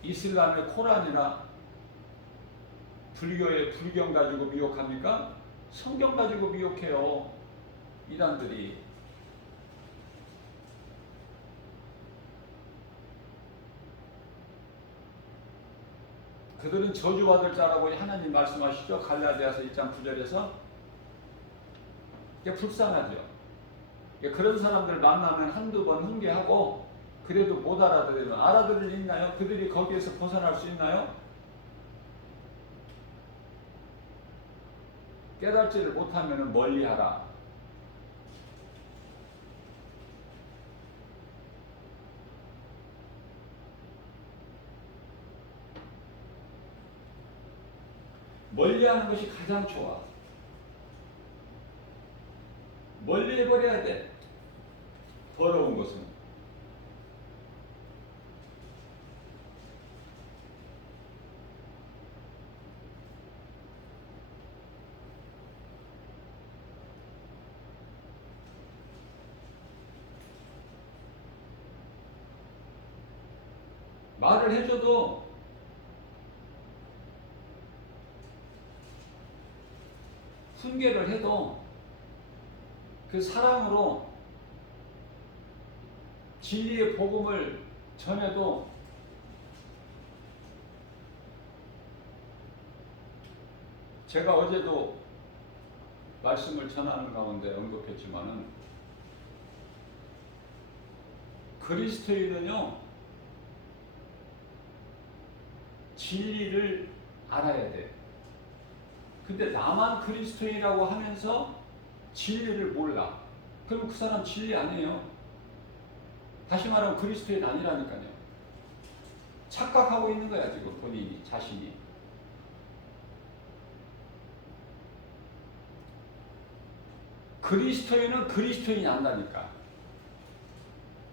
이슬람의 코란이나 불교의 불경 가지고 미혹합니까? 성경 가지고 미혹해요. 이단들이. 그들은 저주받을 자라고 하나님 말씀하시죠. 갈라디아서 1장 9절에서. 불쌍하죠. 그런 사람들 만나면 한두 번 훈계하고 그래도 못 알아들으면 알아들을 일 있나요? 그들이 거기에서 벗어날 수 있나요? 깨닫지를 못하면 멀리하라. 멀리하는 것이 가장 좋아. 멀리해버려야 돼. 더러운 것은. 말을 해줘도 훈계를 해도 그 사랑으로 진리의 복음을 전해도 제가 어제도 말씀을 전하는 가운데 언급했지만은 그리스도인은요 진리를 알아야 돼. 근데 나만 그리스도인이라고 하면서 진리를 몰라. 그럼 그 사람 진리 아니에요. 다시 말하면 그리스도인 아니라니까요. 착각하고 있는 거야 지금 본인이 자신이. 그리스도인은 그리스도인이 안다니까.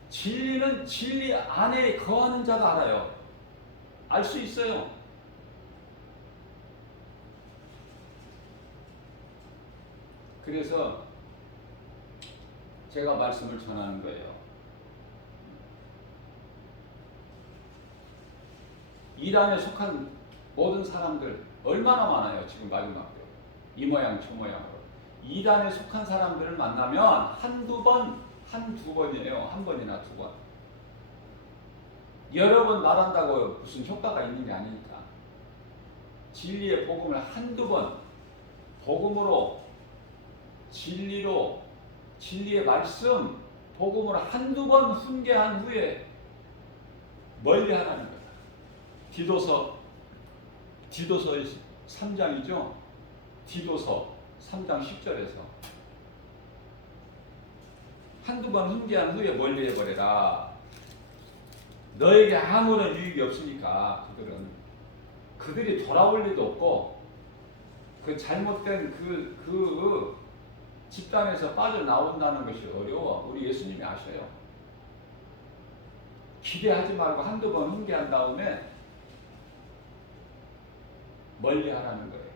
진리는 진리 안에 거하는 자가 알아요. 알 수 있어요. 그래서 제가 말씀을 전하는 거예요. 이단에 속한 모든 사람들 얼마나 많아요. 지금 마지막 때. 이 모양 저 모양으로. 이단에 속한 사람들을 만나면 한두 번, 한두 번이에요. 한 번이나 두 번. 여러 번 말한다고 무슨 효과가 있는 게 아니니까. 진리의 복음을 한두 번, 복음으로, 진리로, 진리의 말씀, 복음으로 한두 번 훈계한 후에 멀리 하라는 거다. 디도서 3장이죠. 디도서 3장 10절에서 한두 번 훈계한 후에 멀리 해버려라. 너에게 아무런 유익이 없으니까 그들이 돌아올 리도 없고 그 잘못된 그 집단에서 빠져나온다는 것이 어려워. 우리 예수님이 아셔요. 기대하지 말고 한두 번 훈계한 다음에 멀리 하라는 거예요.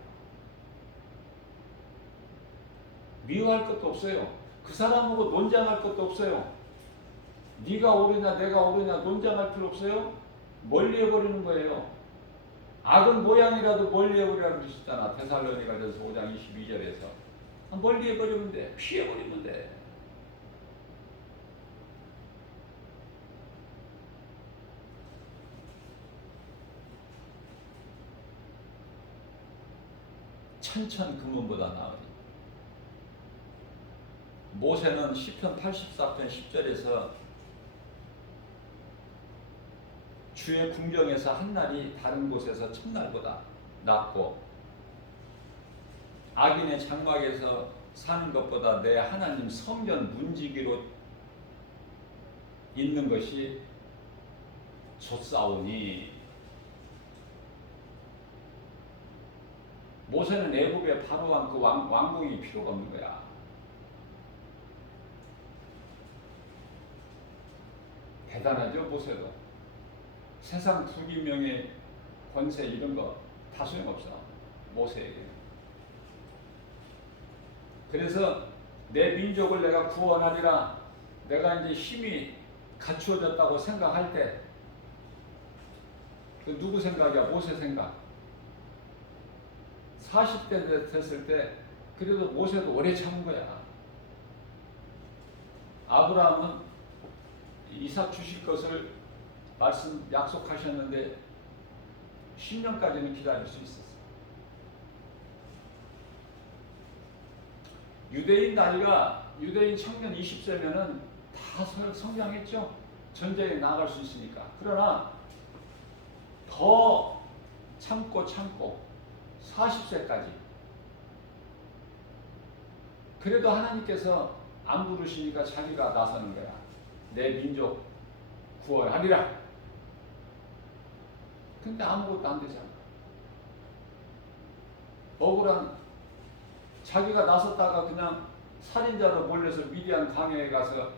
미워할 것도 없어요. 그 사람하고 논쟁할 것도 없어요. 네가 옳으냐 내가 옳으냐 논쟁할 필요 없어요. 멀리 해버리는 거예요. 악은 모양이라도 멀리 해버리라고 그러시잖아. 데살로니가전서 5장 22절에서. 멀리 해버리면 돼. 피해버리면 돼. 천천 금은보다 나으니. 모세는 시편 84편 10절에서 주의 궁정에서 한 날이 다른 곳에서 첫날보다 낫고 악인의 장막에서 사는 것보다 내 하나님 성전 문지기로 있는 것이 좋사오니. 모세는 애굽의 바로왕 그 왕궁이 필요가 없는 거야. 대단하죠. 모세도 세상 부귀명예 권세 이런 거 다 소용없어 모세에게는. 그래서 내 민족을 내가 구원하리라, 내가 이제 힘이 갖추어졌다고 생각할 때, 그 누구 생각이야? 모세 생각. 40대 됐을 때 그래도 모세도 오래 참은 거야. 아브라함은 이삭 주실 것을 말씀 약속하셨는데 10년까지는 기다릴 수 있었어. 유대인 청년 20세면은 다 성장했죠. 전쟁에 나갈 수 있으니까. 그러나 더 참고 40세까지. 그래도 하나님께서 안 부르시니까 자기가 나서는 거야. 내 민족 구원하리라. 근데 아무것도 안 되잖아. 억울한, 자기가 나섰다가 그냥 살인자로 몰려서 미디안 광야에 가서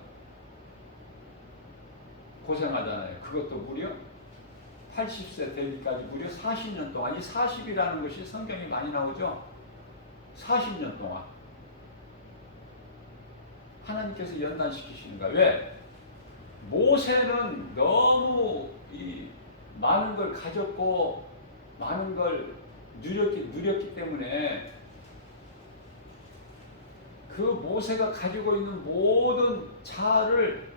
고생하잖아요. 그것도 무려 80세 되기까지 무려 40년 동안. 이 40이라는 것이 성경에 많이 나오죠. 40년 동안 하나님께서 연단시키시는 거야. 왜? 모세는 너무 많은 걸 가졌고 많은 걸 누렸기 때문에 그 모세가 가지고 있는 모든 자아를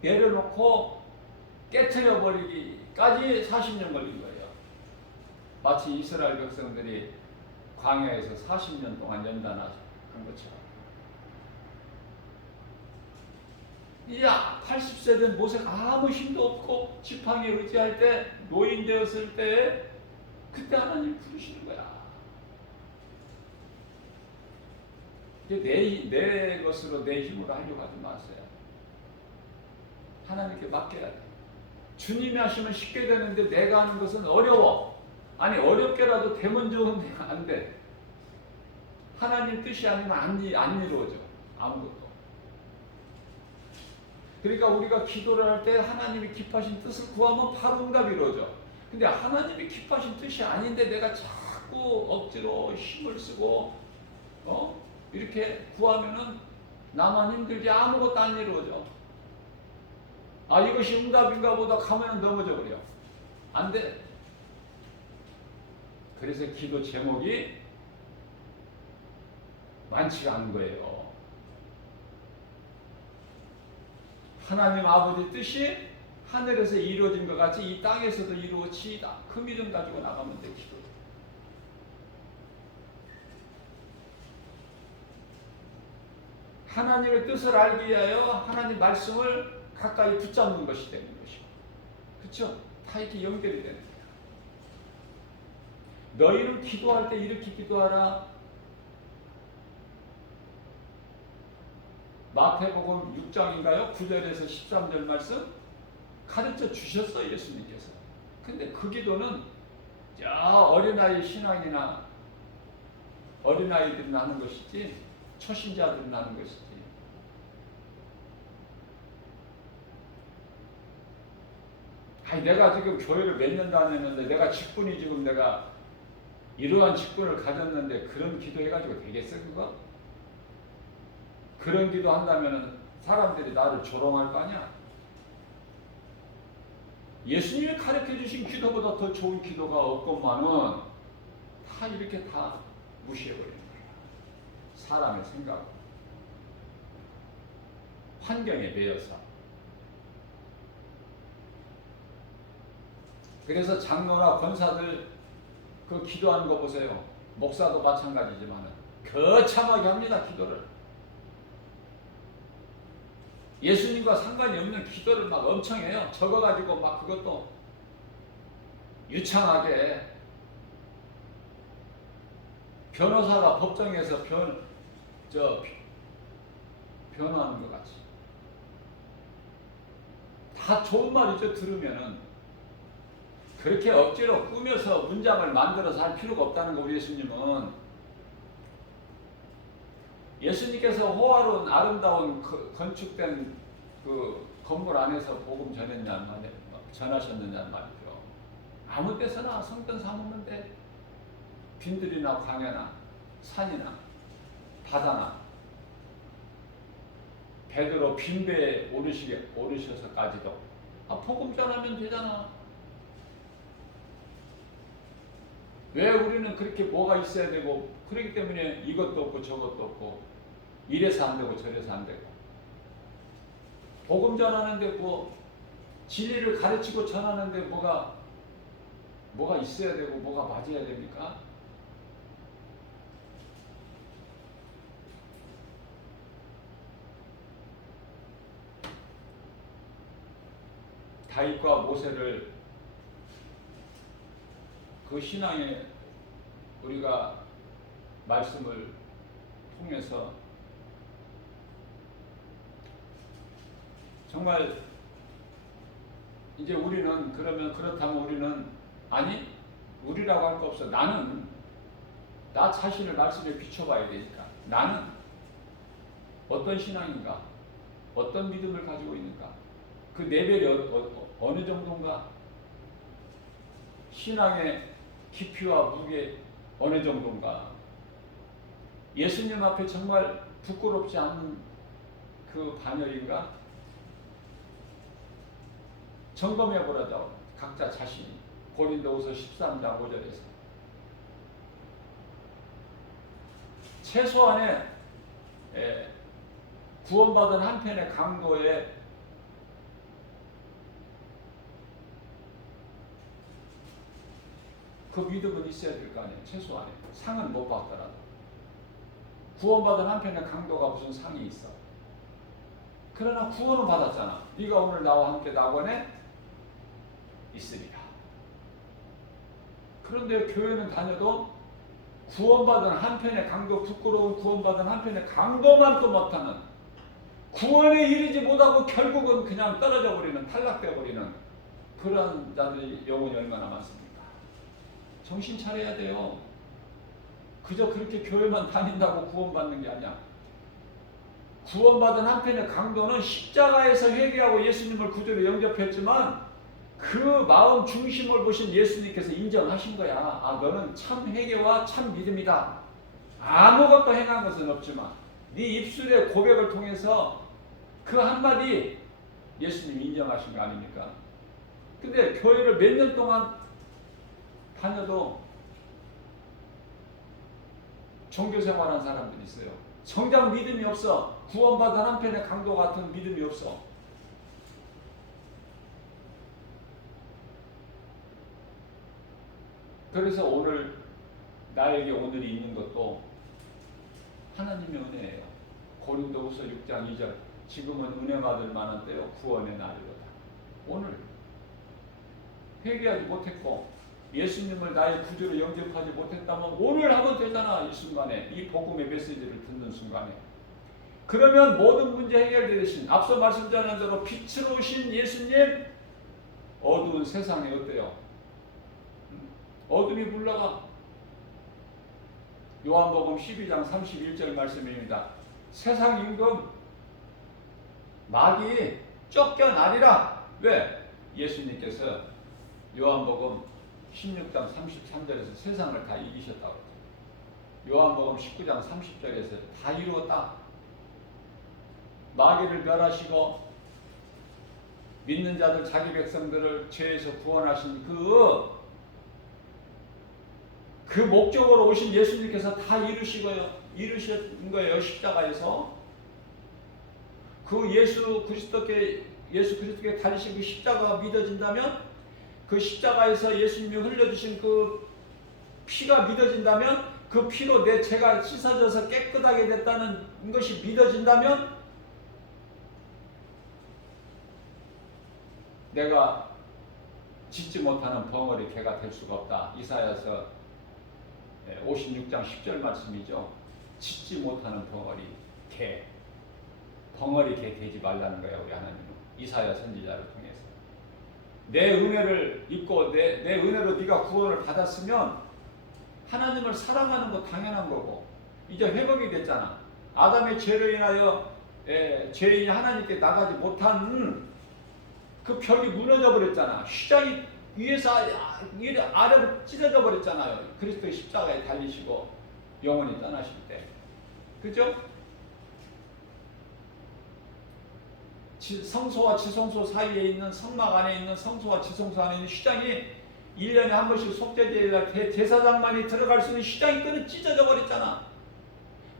내려놓고 깨트려 버리기까지 40년 걸린 거예요. 마치 이스라엘 백성들이 광야에서 40년 동안 연단한 것처럼. 야, 80세 된 모세가 아무 힘도 없고 지팡이에 의지할 때, 노인 되었을 때, 그때 하나님 부르시는 거야. 내 것으로, 내 힘으로 하려고 하지 마세요. 하나님께 맡겨야 돼. 주님이 하시면 쉽게 되는데 내가 하는 것은 어려워. 아니, 어렵게라도 되면 좋은데 안 돼. 하나님 뜻이 아니면 안 이루어져. 아무것도. 그러니까 우리가 기도를 할 때 하나님이 기뻐하신 뜻을 구하면 바로 응답이 이루어져. 근데 하나님이 기뻐하신 뜻이 아닌데 내가 자꾸 억지로 힘을 쓰고 이렇게 구하면은 나만 힘들지 아무것도 안 이루어져. 아, 이것이 응답인가 보다 가면은 넘어져 버려. 안 돼. 그래서 기도 제목이 많지가 않은 거예요. 하나님 아버지 뜻이 하늘에서 이루어진 것 같이 이 땅에서도 이루어지이다. 그 믿음 가지고 나가면 돼. 기도. 하나님의 뜻을 알기 위하여 하나님 말씀을 가까이 붙잡는 것이 되는 것이고, 그렇죠? 다 이렇게 연결이 되는 거야. 너희는 기도할 때 이렇게 기도하라. 마태복음 6장인가요? 9절에서 13절 말씀 가르쳐 주셨어요, 예수님께서. 근데 그 기도는 어린아이 신앙이나 어린아이들이 하는 것이지 초신자들이 하는 것이지. 아니, 내가 지금 교회를 몇 년 다녔는데 내가 직분이 지금 내가 이러한 직분을 가졌는데 그런 기도해가지고 되겠어 그거? 그런 기도 한다면 사람들이 나를 조롱할 거 아니야? 예수님이 가르쳐 주신 기도보다 더 좋은 기도가 없건만은 다 이렇게 다 무시해버리는 거야. 사람의 생각, 환경에 매여서. 그래서 장로나 권사들 그 기도하는 거 보세요. 목사도 마찬가지지만 거참하게 합니다, 기도를. 예수님과 상관이 없는 기도를 막 엄청 해요. 적어가지고 막 그것도 유창하게 변호사가 법정에서 변호하는 것 같이. 다 좋은 말이죠, 들으면은. 그렇게 억지로 꾸며서 문장을 만들어서 할 필요가 없다는 거, 우리 예수님은. 예수님께서 호화로운 아름다운 건축된 그 건물 안에서 복음 전하셨느냐는 말이죠. 아무 데서나 성전 삼았는데 빈들이나 광야나 산이나 바다나 베드로 빈배에 오르셔서까지도 복음 전하면 되잖아. 왜 우리는 그렇게 뭐가 있어야 되고, 그렇기 때문에 이것도 없고 저것도 없고 이래서 안 되고 저래서 안 되고. 복음 전하는데 뭐 진리를 가르치고 전하는데 뭐가 있어야 되고 뭐가 맞아야 됩니까? 다윗과 모세를 그 신앙에 우리가 말씀을 통해서 정말 이제 우리는 그렇다면 우리는 아니 우리라고 할 거 없어. 나는 나 자신을 말씀에 비춰봐야 되니까 나는 어떤 신앙인가, 어떤 믿음을 가지고 있는가, 그 레벨이 어느 정도인가, 신앙의 깊이와 무게 어느 정도인가, 예수님 앞에 정말 부끄럽지 않는 그 반열인가, 점검해보라죠. 각자 자신이. 고린도후서 13장 5절에서 최소한의 구원받은 한편의 강도의 그 믿음은 있어야 될 거 아니에요. 최소한의. 상은 못 받더라도. 구원받은 한편의 강도가 무슨 상이 있어. 그러나 구원은 받았잖아. 네가 오늘 나와 함께 낙원에 있으리라. 그런데 교회는 다녀도 구원받은 한편의 강도, 부끄러운 구원받은 한편의 강도만 또 못하는, 구원에 이르지 못하고 결국은 그냥 떨어져 버리는, 탈락되어 버리는 그런 자들의 영혼이 얼마나 많습니까? 정신 차려야 돼요. 그저 그렇게 교회만 다닌다고 구원받는 게 아니야. 구원받은 한편의 강도는 십자가에서 회개하고 예수님을 구주로 영접했지만 그 마음 중심을 보신 예수님께서 인정하신 거야. 아, 너는 참 회개와 참 믿음이다. 아무것도 행한 것은 없지만 네 입술의 고백을 통해서 그 한마디 예수님이 인정하신 거 아닙니까? 근데 교회를 몇 년 동안 다녀도 종교생활한 사람들이 있어요. 정작 믿음이 없어. 구원받은 한편의 강도 같은 믿음이 없어. 그래서 오늘 나에게 오늘이 있는 것도 하나님의 은혜예요. 고린도후서 6장 2절 지금은 은혜 받을 만한 때요 구원의 날이로다. 오늘 회개하지 못했고 예수님을 나의 구주로 영접하지 못했다면 오늘 하면 되잖아. 이 순간에 이 복음의 메시지를 듣는 순간에. 그러면 모든 문제 해결되신 앞서 말씀드린 대로 빛으로 오신 예수님 어두운 세상에 어때요? 어둠이 물러가. 요한복음 12장 31절 말씀입니다. 세상 임금 마귀 쫓겨나리라. 왜? 예수님께서 요한복음 16장 33절에서 세상을 다 이기셨다고. 요한복음 19장 30절에서 다 이루었다. 마귀를 멸하시고 믿는 자들 자기 백성들을 죄에서 구원하신 그 목적으로 오신 예수님께서 다 이루신 거예요. 십자가에서. 그 예수 그리스도께 달리신 그 십자가가 믿어진다면, 그 십자가에서 예수님이 흘려주신 그 피가 믿어진다면, 그 피로 내 죄가 씻어져서 깨끗하게 됐다는 것이 믿어진다면, 내가 짓지 못하는 벙어리 개가 될 수가 없다. 이사야서 56장 10절 말씀이죠. 짓지 못하는 벙어리 개 되지 말라는 거예요. 우리 하나님은 이사야 선지자를 통해서 내 은혜를 입고 내 은혜로 네가 구원을 받았으면 하나님을 사랑하는 거 당연한 거고, 이제 회복이 됐잖아. 아담의 죄로 인하여 죄인이 하나님께 나가지 못한 그 벽이 무너져 버렸잖아. 휘장이 위에서 아래로 찢어져 버렸잖아요. 그리스도의 십자가에 달리시고 영원히 떠나실 때. 그죠? 성소와 지성소 사이에 있는 성막 안에 있는 성소와 지성소 안에 있는 휘장이 1년에 한 번씩 속죄제일 제사장만이 들어갈 수 있는 휘장이 끈이 찢어져 버렸잖아.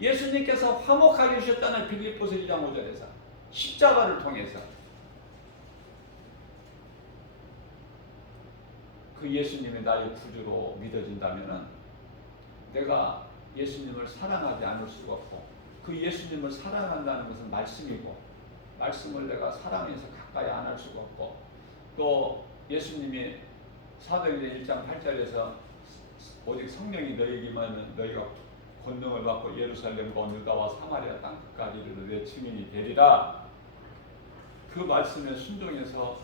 예수님께서 화목하게 하셨잖아요. 빌립보서 2장 5절에서 십자가를 통해서. 그 예수님이 나의 구주로 믿어진다면 내가 예수님을 사랑하지 않을 수가 없고, 그 예수님을 사랑한다는 것은 말씀이고, 말씀을 내가 사랑해서 가까이 안 할 수가 없고, 또 예수님이 사도행전 1장 8절에서 오직 성령이 너희에게 임하면 너희가 권능을 받고 예루살렘과 유다와 사마리아 땅 끝까지 이르러 내 증인이 되리라. 그 말씀에 순종해서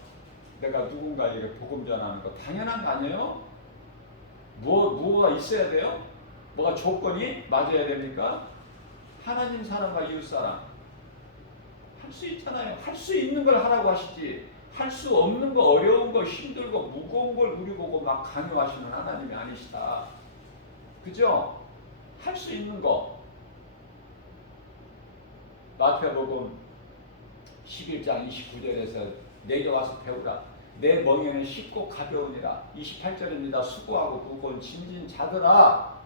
내가 누군가에게 복음 전하는 거 당연한 거 아니에요? 뭐가 있어야 돼요? 뭐가 조건이 맞아야 됩니까? 하나님 사랑과 이웃 사랑. 할 수 있잖아요. 할 수 있는 걸 하라고 하시지. 할 수 없는 거, 어려운 거, 힘들고 무거운 걸 우리 보고 막 강요하시는 하나님이 아니시다. 그죠? 할 수 있는 거. 마태복음 11장 29절에서 내게 와서 배우라. 내 멍에는 쉽고 가벼우니라. 28절입니다. 수고하고 무거운 짐진 자들아,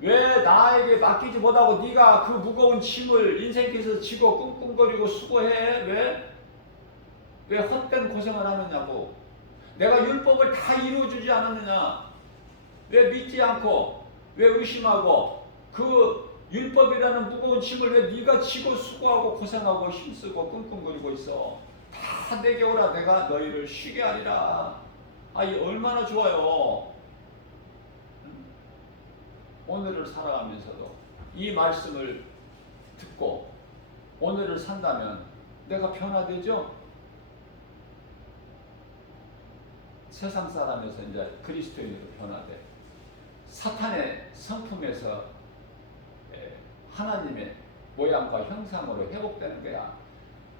왜 나에게 맡기지 못하고 네가 그 무거운 짐을 인생길에서 지고 끙끙거리고 수고해? 왜 헛된 고생을 하느냐고. 내가 율법을 다 이루어주지 않았느냐. 왜 믿지 않고, 왜 의심하고, 그 율법이라는 무거운 짐을 왜 네가 지고 수고하고 고생하고 힘쓰고 끙끙거리고 있어. 다 내게 오라. 내가 너희를 쉬게 하리라. 이 얼마나 좋아요. 오늘을 살아가면서도 이 말씀을 듣고 오늘을 산다면 내가 변화되죠? 세상 사람에서 이제 그리스도인으로 변화돼. 사탄의 성품에서 하나님의 모양과 형상으로 회복되는 거야.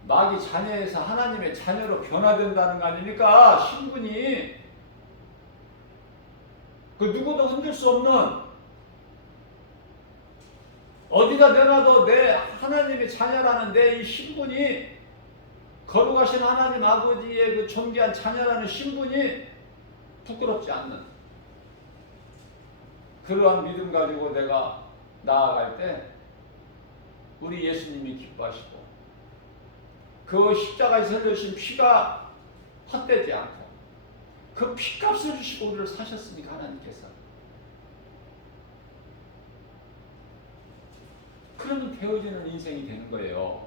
마귀 자녀에서 하나님의 자녀로 변화된다는 거 아닙니까? 신분이. 그 누구도 흔들 수 없는, 어디다 내놔도 내 하나님의 자녀라는 내 이 신분이, 거룩하신 하나님 아버지의 그 존귀한 자녀라는 신분이 부끄럽지 않는 그러한 믿음 가지고 내가 나아갈 때 우리 예수님이 기뻐하시고, 그 십자가에서 흘려주신 피가 헛되지 않고 그 피값을 주시고 우리를 사셨으니까 하나님께서. 그러면 되어지는 인생이 되는 거예요.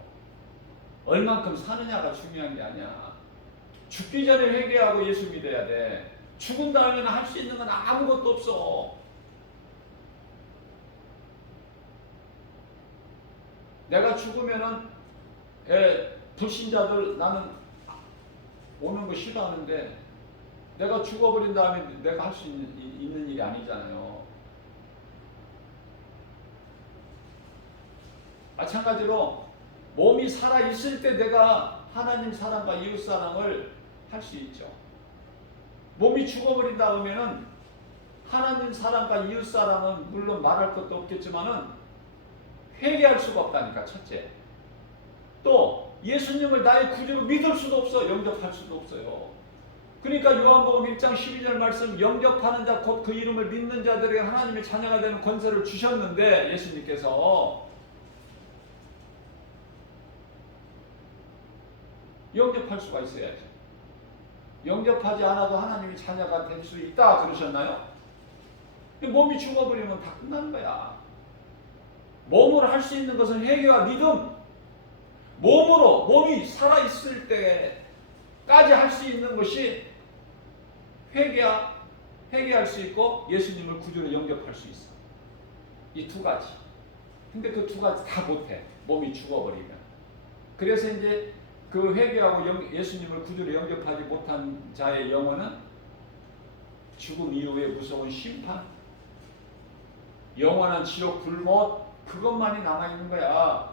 얼만큼 사느냐가 중요한 게 아니야. 죽기 전에 회개하고 예수 믿어야 돼. 죽은 다음에는 할 수 있는 건 아무것도 없어. 내가 죽으면은 불신자들 나는 오는 거 싫어하는데, 내가 죽어버린 다음에 내가 할 수 있는 일이 아니잖아요. 마찬가지로 몸이 살아있을 때 내가 하나님 사랑과 이웃 사랑을 할 수 있죠. 몸이 죽어버린 다음에는 하나님 사랑과 이웃 사랑은 물론 말할 것도 없겠지만은 회개할 수가 없다니까. 첫째. 또 예수님을 나의 구주로 믿을 수도 없어. 영접할 수도 없어요. 그러니까 요한복음 1장 12절 말씀, 영접하는 자 곧 그 이름을 믿는 자들에게 하나님의 자녀가 되는 권세를 주셨는데, 예수님께서 영접할 수가 있어야죠. 영접하지 않아도 하나님의 자녀가 될 수 있다 그러셨나요? 몸이 죽어버리면 다 끝나는 거야. 몸으로 할 수 있는 것은 회개와 믿음. 몸으로, 몸이 살아있을 때까지 할 수 있는 것이 회개할 수 있고 예수님을 구주로 영접할 수 있어. 이 두 가지. 근데 그 두 가지 다 못해. 몸이 죽어버리면. 그래서 이제 그 회개하고 예수님을 구주로 영접하지 못한 자의 영혼은 죽음 이후에 무서운 심판, 영원한 지옥 불못, 그것만이 남아있는 거야.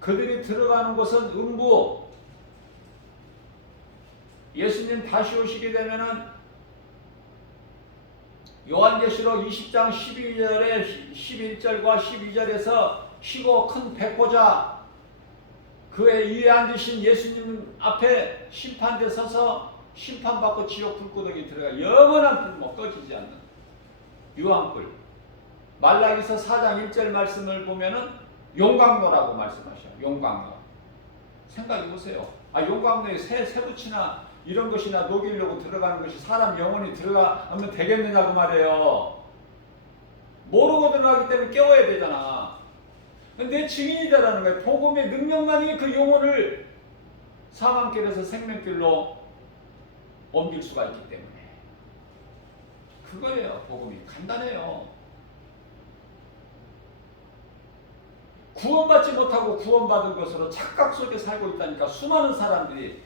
그들이 들어가는 곳은 음부, 예수님 다시 오시게 되면은 요한계시록 20장 11절과 12절에서 희고 큰 백보자 그의 위에 앉으신 예수님 앞에 심판대 서서 심판받고 지옥 불구덩이 들어가 영원한 불못 꺼지지 않는 유황불. 말라기서 4장 1절 말씀을 보면은 용광로라고 말씀하셔요. 용광로. 생각해 보세요. 용광로에 새붙이나 이런 것이나 녹이려고 들어가는 것이 사람 영혼이 들어가면 되겠느냐고 말이에요. 모르고 들어가기 때문에 깨워야 되잖아. 내 증인이 되라는 거예요. 복음의 능력만이 그 영혼을 사망길에서 생명길로 옮길 수가 있기 때문에. 그거예요. 복음이 간단해요. 구원받지 못하고 구원받은 것으로 착각 속에 살고 있다니까. 수많은 사람들이,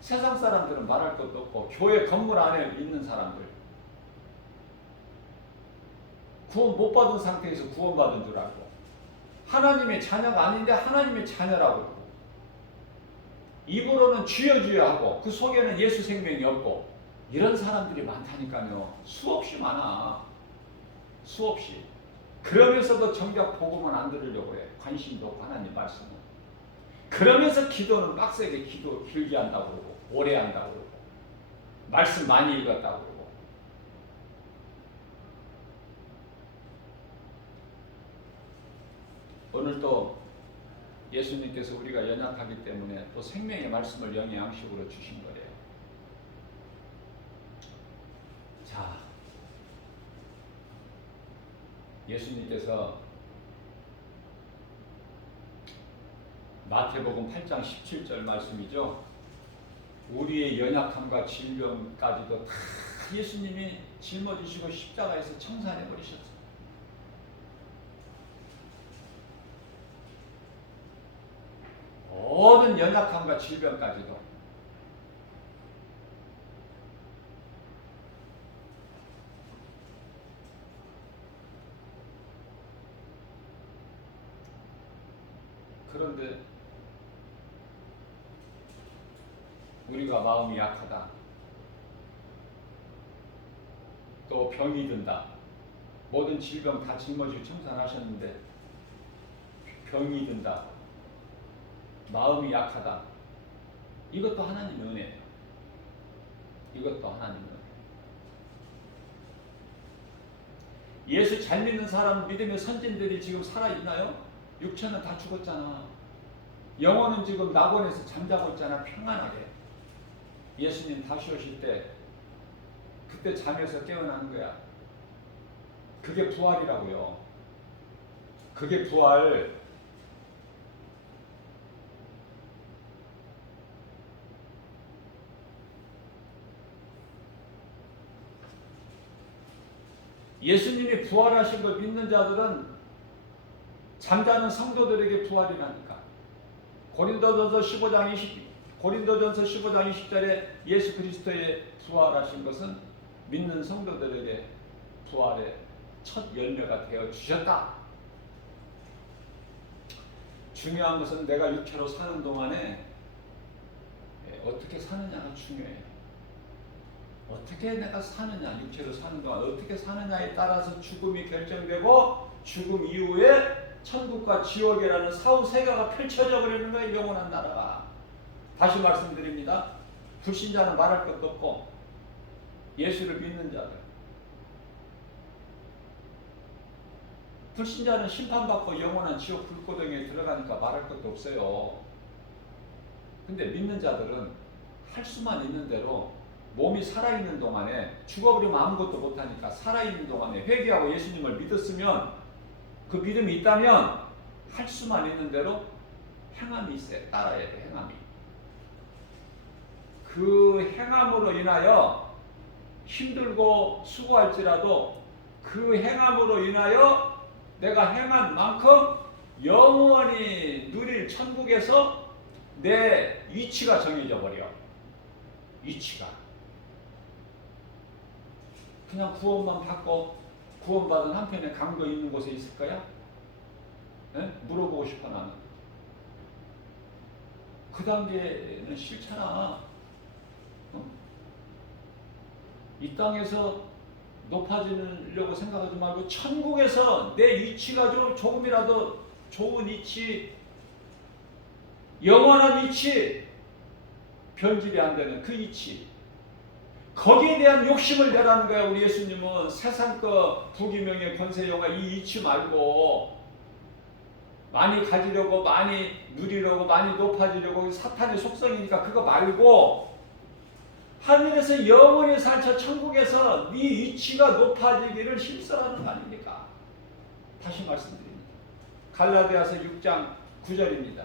세상 사람들은 말할 것도 없고 교회 건물 안에 있는 사람들, 구원 못 받은 상태에서 구원받은 줄 알고 하나님의 자녀가 아닌데 하나님의 자녀라고 그러고 입으로는 주여 주여 하고 그 속에는 예수 생명이 없고 이런 사람들이 많다니까요. 수없이 많아. 수없이. 그러면서도 정작 복음은 안 들으려고 해. 관심도 없고 하나님 말씀은. 그러면서 기도는 빡세게 기도 길게 한다고 그러고 오래 한다고 그러고 말씀 많이 읽었다고 그러고. 오늘 또 예수님께서 우리가 연약하기 때문에 또 생명의 말씀을 영양식으로 주신 거예요. 자, 예수님께서 마태복음 8장 17절 말씀이죠. 우리의 연약함과 질병까지도 다 예수님이 짊어지시고 십자가에서 청산해 버리셨어요. 모든 연약함과 질병까지도. 그런데 우리가 마음이 약하다, 또 병이 든다, 모든 질병 다 짊어지고 청산하셨는데 병이 든다, 마음이 약하다, 이것도 하나님의 은혜예요. 이것도 하나님의 은혜. 예수 잘 믿는 사람, 믿음의 선진들이 지금 살아있나요? 육체는 다 죽었잖아. 영혼은 지금 낙원에서 잠자고 있잖아. 평안하게. 예수님 다시 오실 때 그때 잠에서 깨어나는 거야. 그게 부활이라고요. 그게 부활. 예수님이 부활하신 걸 믿는 자들은 잠자는 성도들에게 부활이라니까. 고린도전서 15장 20절에 예수 그리스도의 부활하신 것은 믿는 성도들에게 부활의 첫 열매가 되어 주셨다. 중요한 것은 내가 육체로 사는 동안에 어떻게 사느냐가 중요해요. 어떻게 내가 사느냐, 육체로 사는 동안 어떻게 사느냐에 따라서 죽음이 결정되고 죽음 이후에 천국과 지옥이라는 사후세계가 펼쳐져 버리는 거예요. 영원한 나라가. 다시 말씀드립니다. 불신자는 말할 것도 없고 예수를 믿는 자들, 불신자는 심판받고 영원한 지옥 불구덩이에 들어가니까 말할 것도 없어요. 근데 믿는 자들은 할 수만 있는 대로 몸이 살아있는 동안에, 죽어버리면 아무것도 못하니까 살아있는 동안에 회개하고 예수님을 믿었으면, 그 믿음이 있다면 할 수만 있는 대로 행함이 있어요. 따라야 돼. 행함이. 그 행함으로 인하여 힘들고 수고할지라도 그 행함으로 인하여 내가 행한 만큼 영원히 누릴 천국에서 내 위치가 정해져 버려. 위치가. 그냥 구원만 받고 구원받은 한편에 강도 있는 곳에 있을 거야? 네? 물어보고 싶어 나는. 그 단계는 싫잖아. 이 땅에서 높아지려고 생각하지 말고 천국에서 내 위치가 조금이라도 좋은 위치, 영원한 위치, 변질이 안 되는 그 위치, 거기에 대한 욕심을 내라는 거야. 우리 예수님은 세상 거 부귀명예 권세 영화 이 위치 말고 많이 가지려고, 많이 누리려고, 많이 높아지려고, 사탄의 속성이니까 그거 말고 하늘에서 영원히 살 저 천국에서 네 위치가 높아지기를 힘써라는 거 아닙니까? 다시 말씀드립니다. 갈라디아서 6장 9절입니다.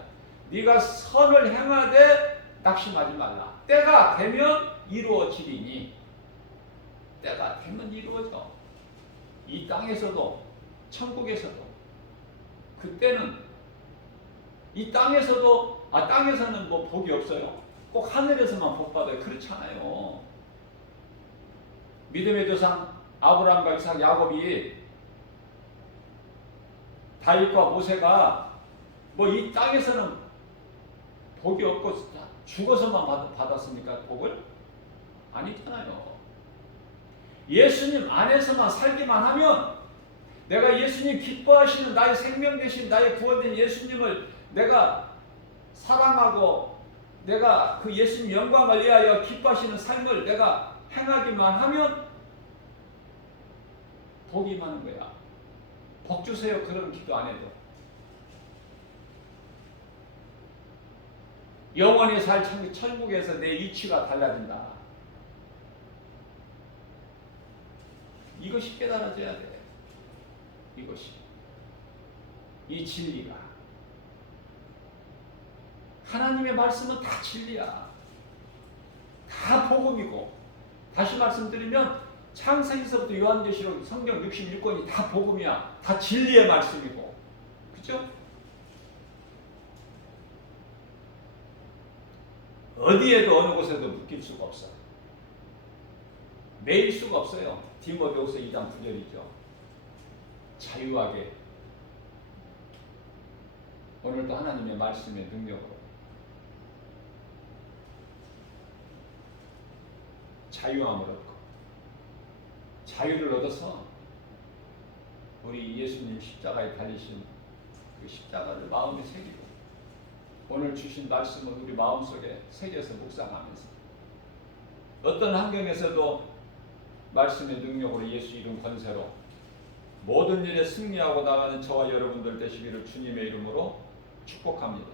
네가 선을 행하되 낙심하지 말라. 때가 되면 이루어지리니. 때가 되면 이루어져. 이 땅에서도 천국에서도. 그때는 이 땅에서도 땅에서는 뭐 복이 없어요. 꼭 하늘에서만 복 받아요. 그렇잖아요. 믿음의 조상 아브라함과 이삭, 야곱이 다윗과 모세가 뭐 이 땅에서는 복이 없고 죽어서만 받았습니까? 복을? 아니잖아요. 예수님 안에서만 살기만 하면 내가 예수님 기뻐하시는 나의 생명 되신 나의 구원된 예수님을 내가 사랑하고 내가 그 예수님 영광을 위하여 기뻐하시는 삶을 내가 행하기만 하면 복이 많은 거야. 복 주세요. 그런 기도 안 해도. 영원히 살 천국에서 내 위치가 달라진다. 이것이 깨달아져야 돼. 이것이. 이 진리가. 하나님의 말씀은 다 진리야. 다 복음이고. 다시 말씀드리면 창세기서부터 요한계시록 성경 66권이 다 복음이야. 다 진리의 말씀이고. 그죠? 어디에도 어느 곳에도 묶일 수가 없어. 매일 수가 없어요. 디모데후서 2장 9절이죠. 자유하게 오늘도 하나님의 말씀의 능력으로 자유함을 얻고 자유를 얻어서 우리 예수님 십자가에 달리신 그 십자가를 마음에 새기고 오늘 주신 말씀을 우리 마음속에 새겨서 묵상하면서 어떤 환경에서도 말씀의 능력으로 예수 이름 권세로 모든 일에 승리하고 나가는 저와 여러분들 되시기를 주님의 이름으로 축복합니다.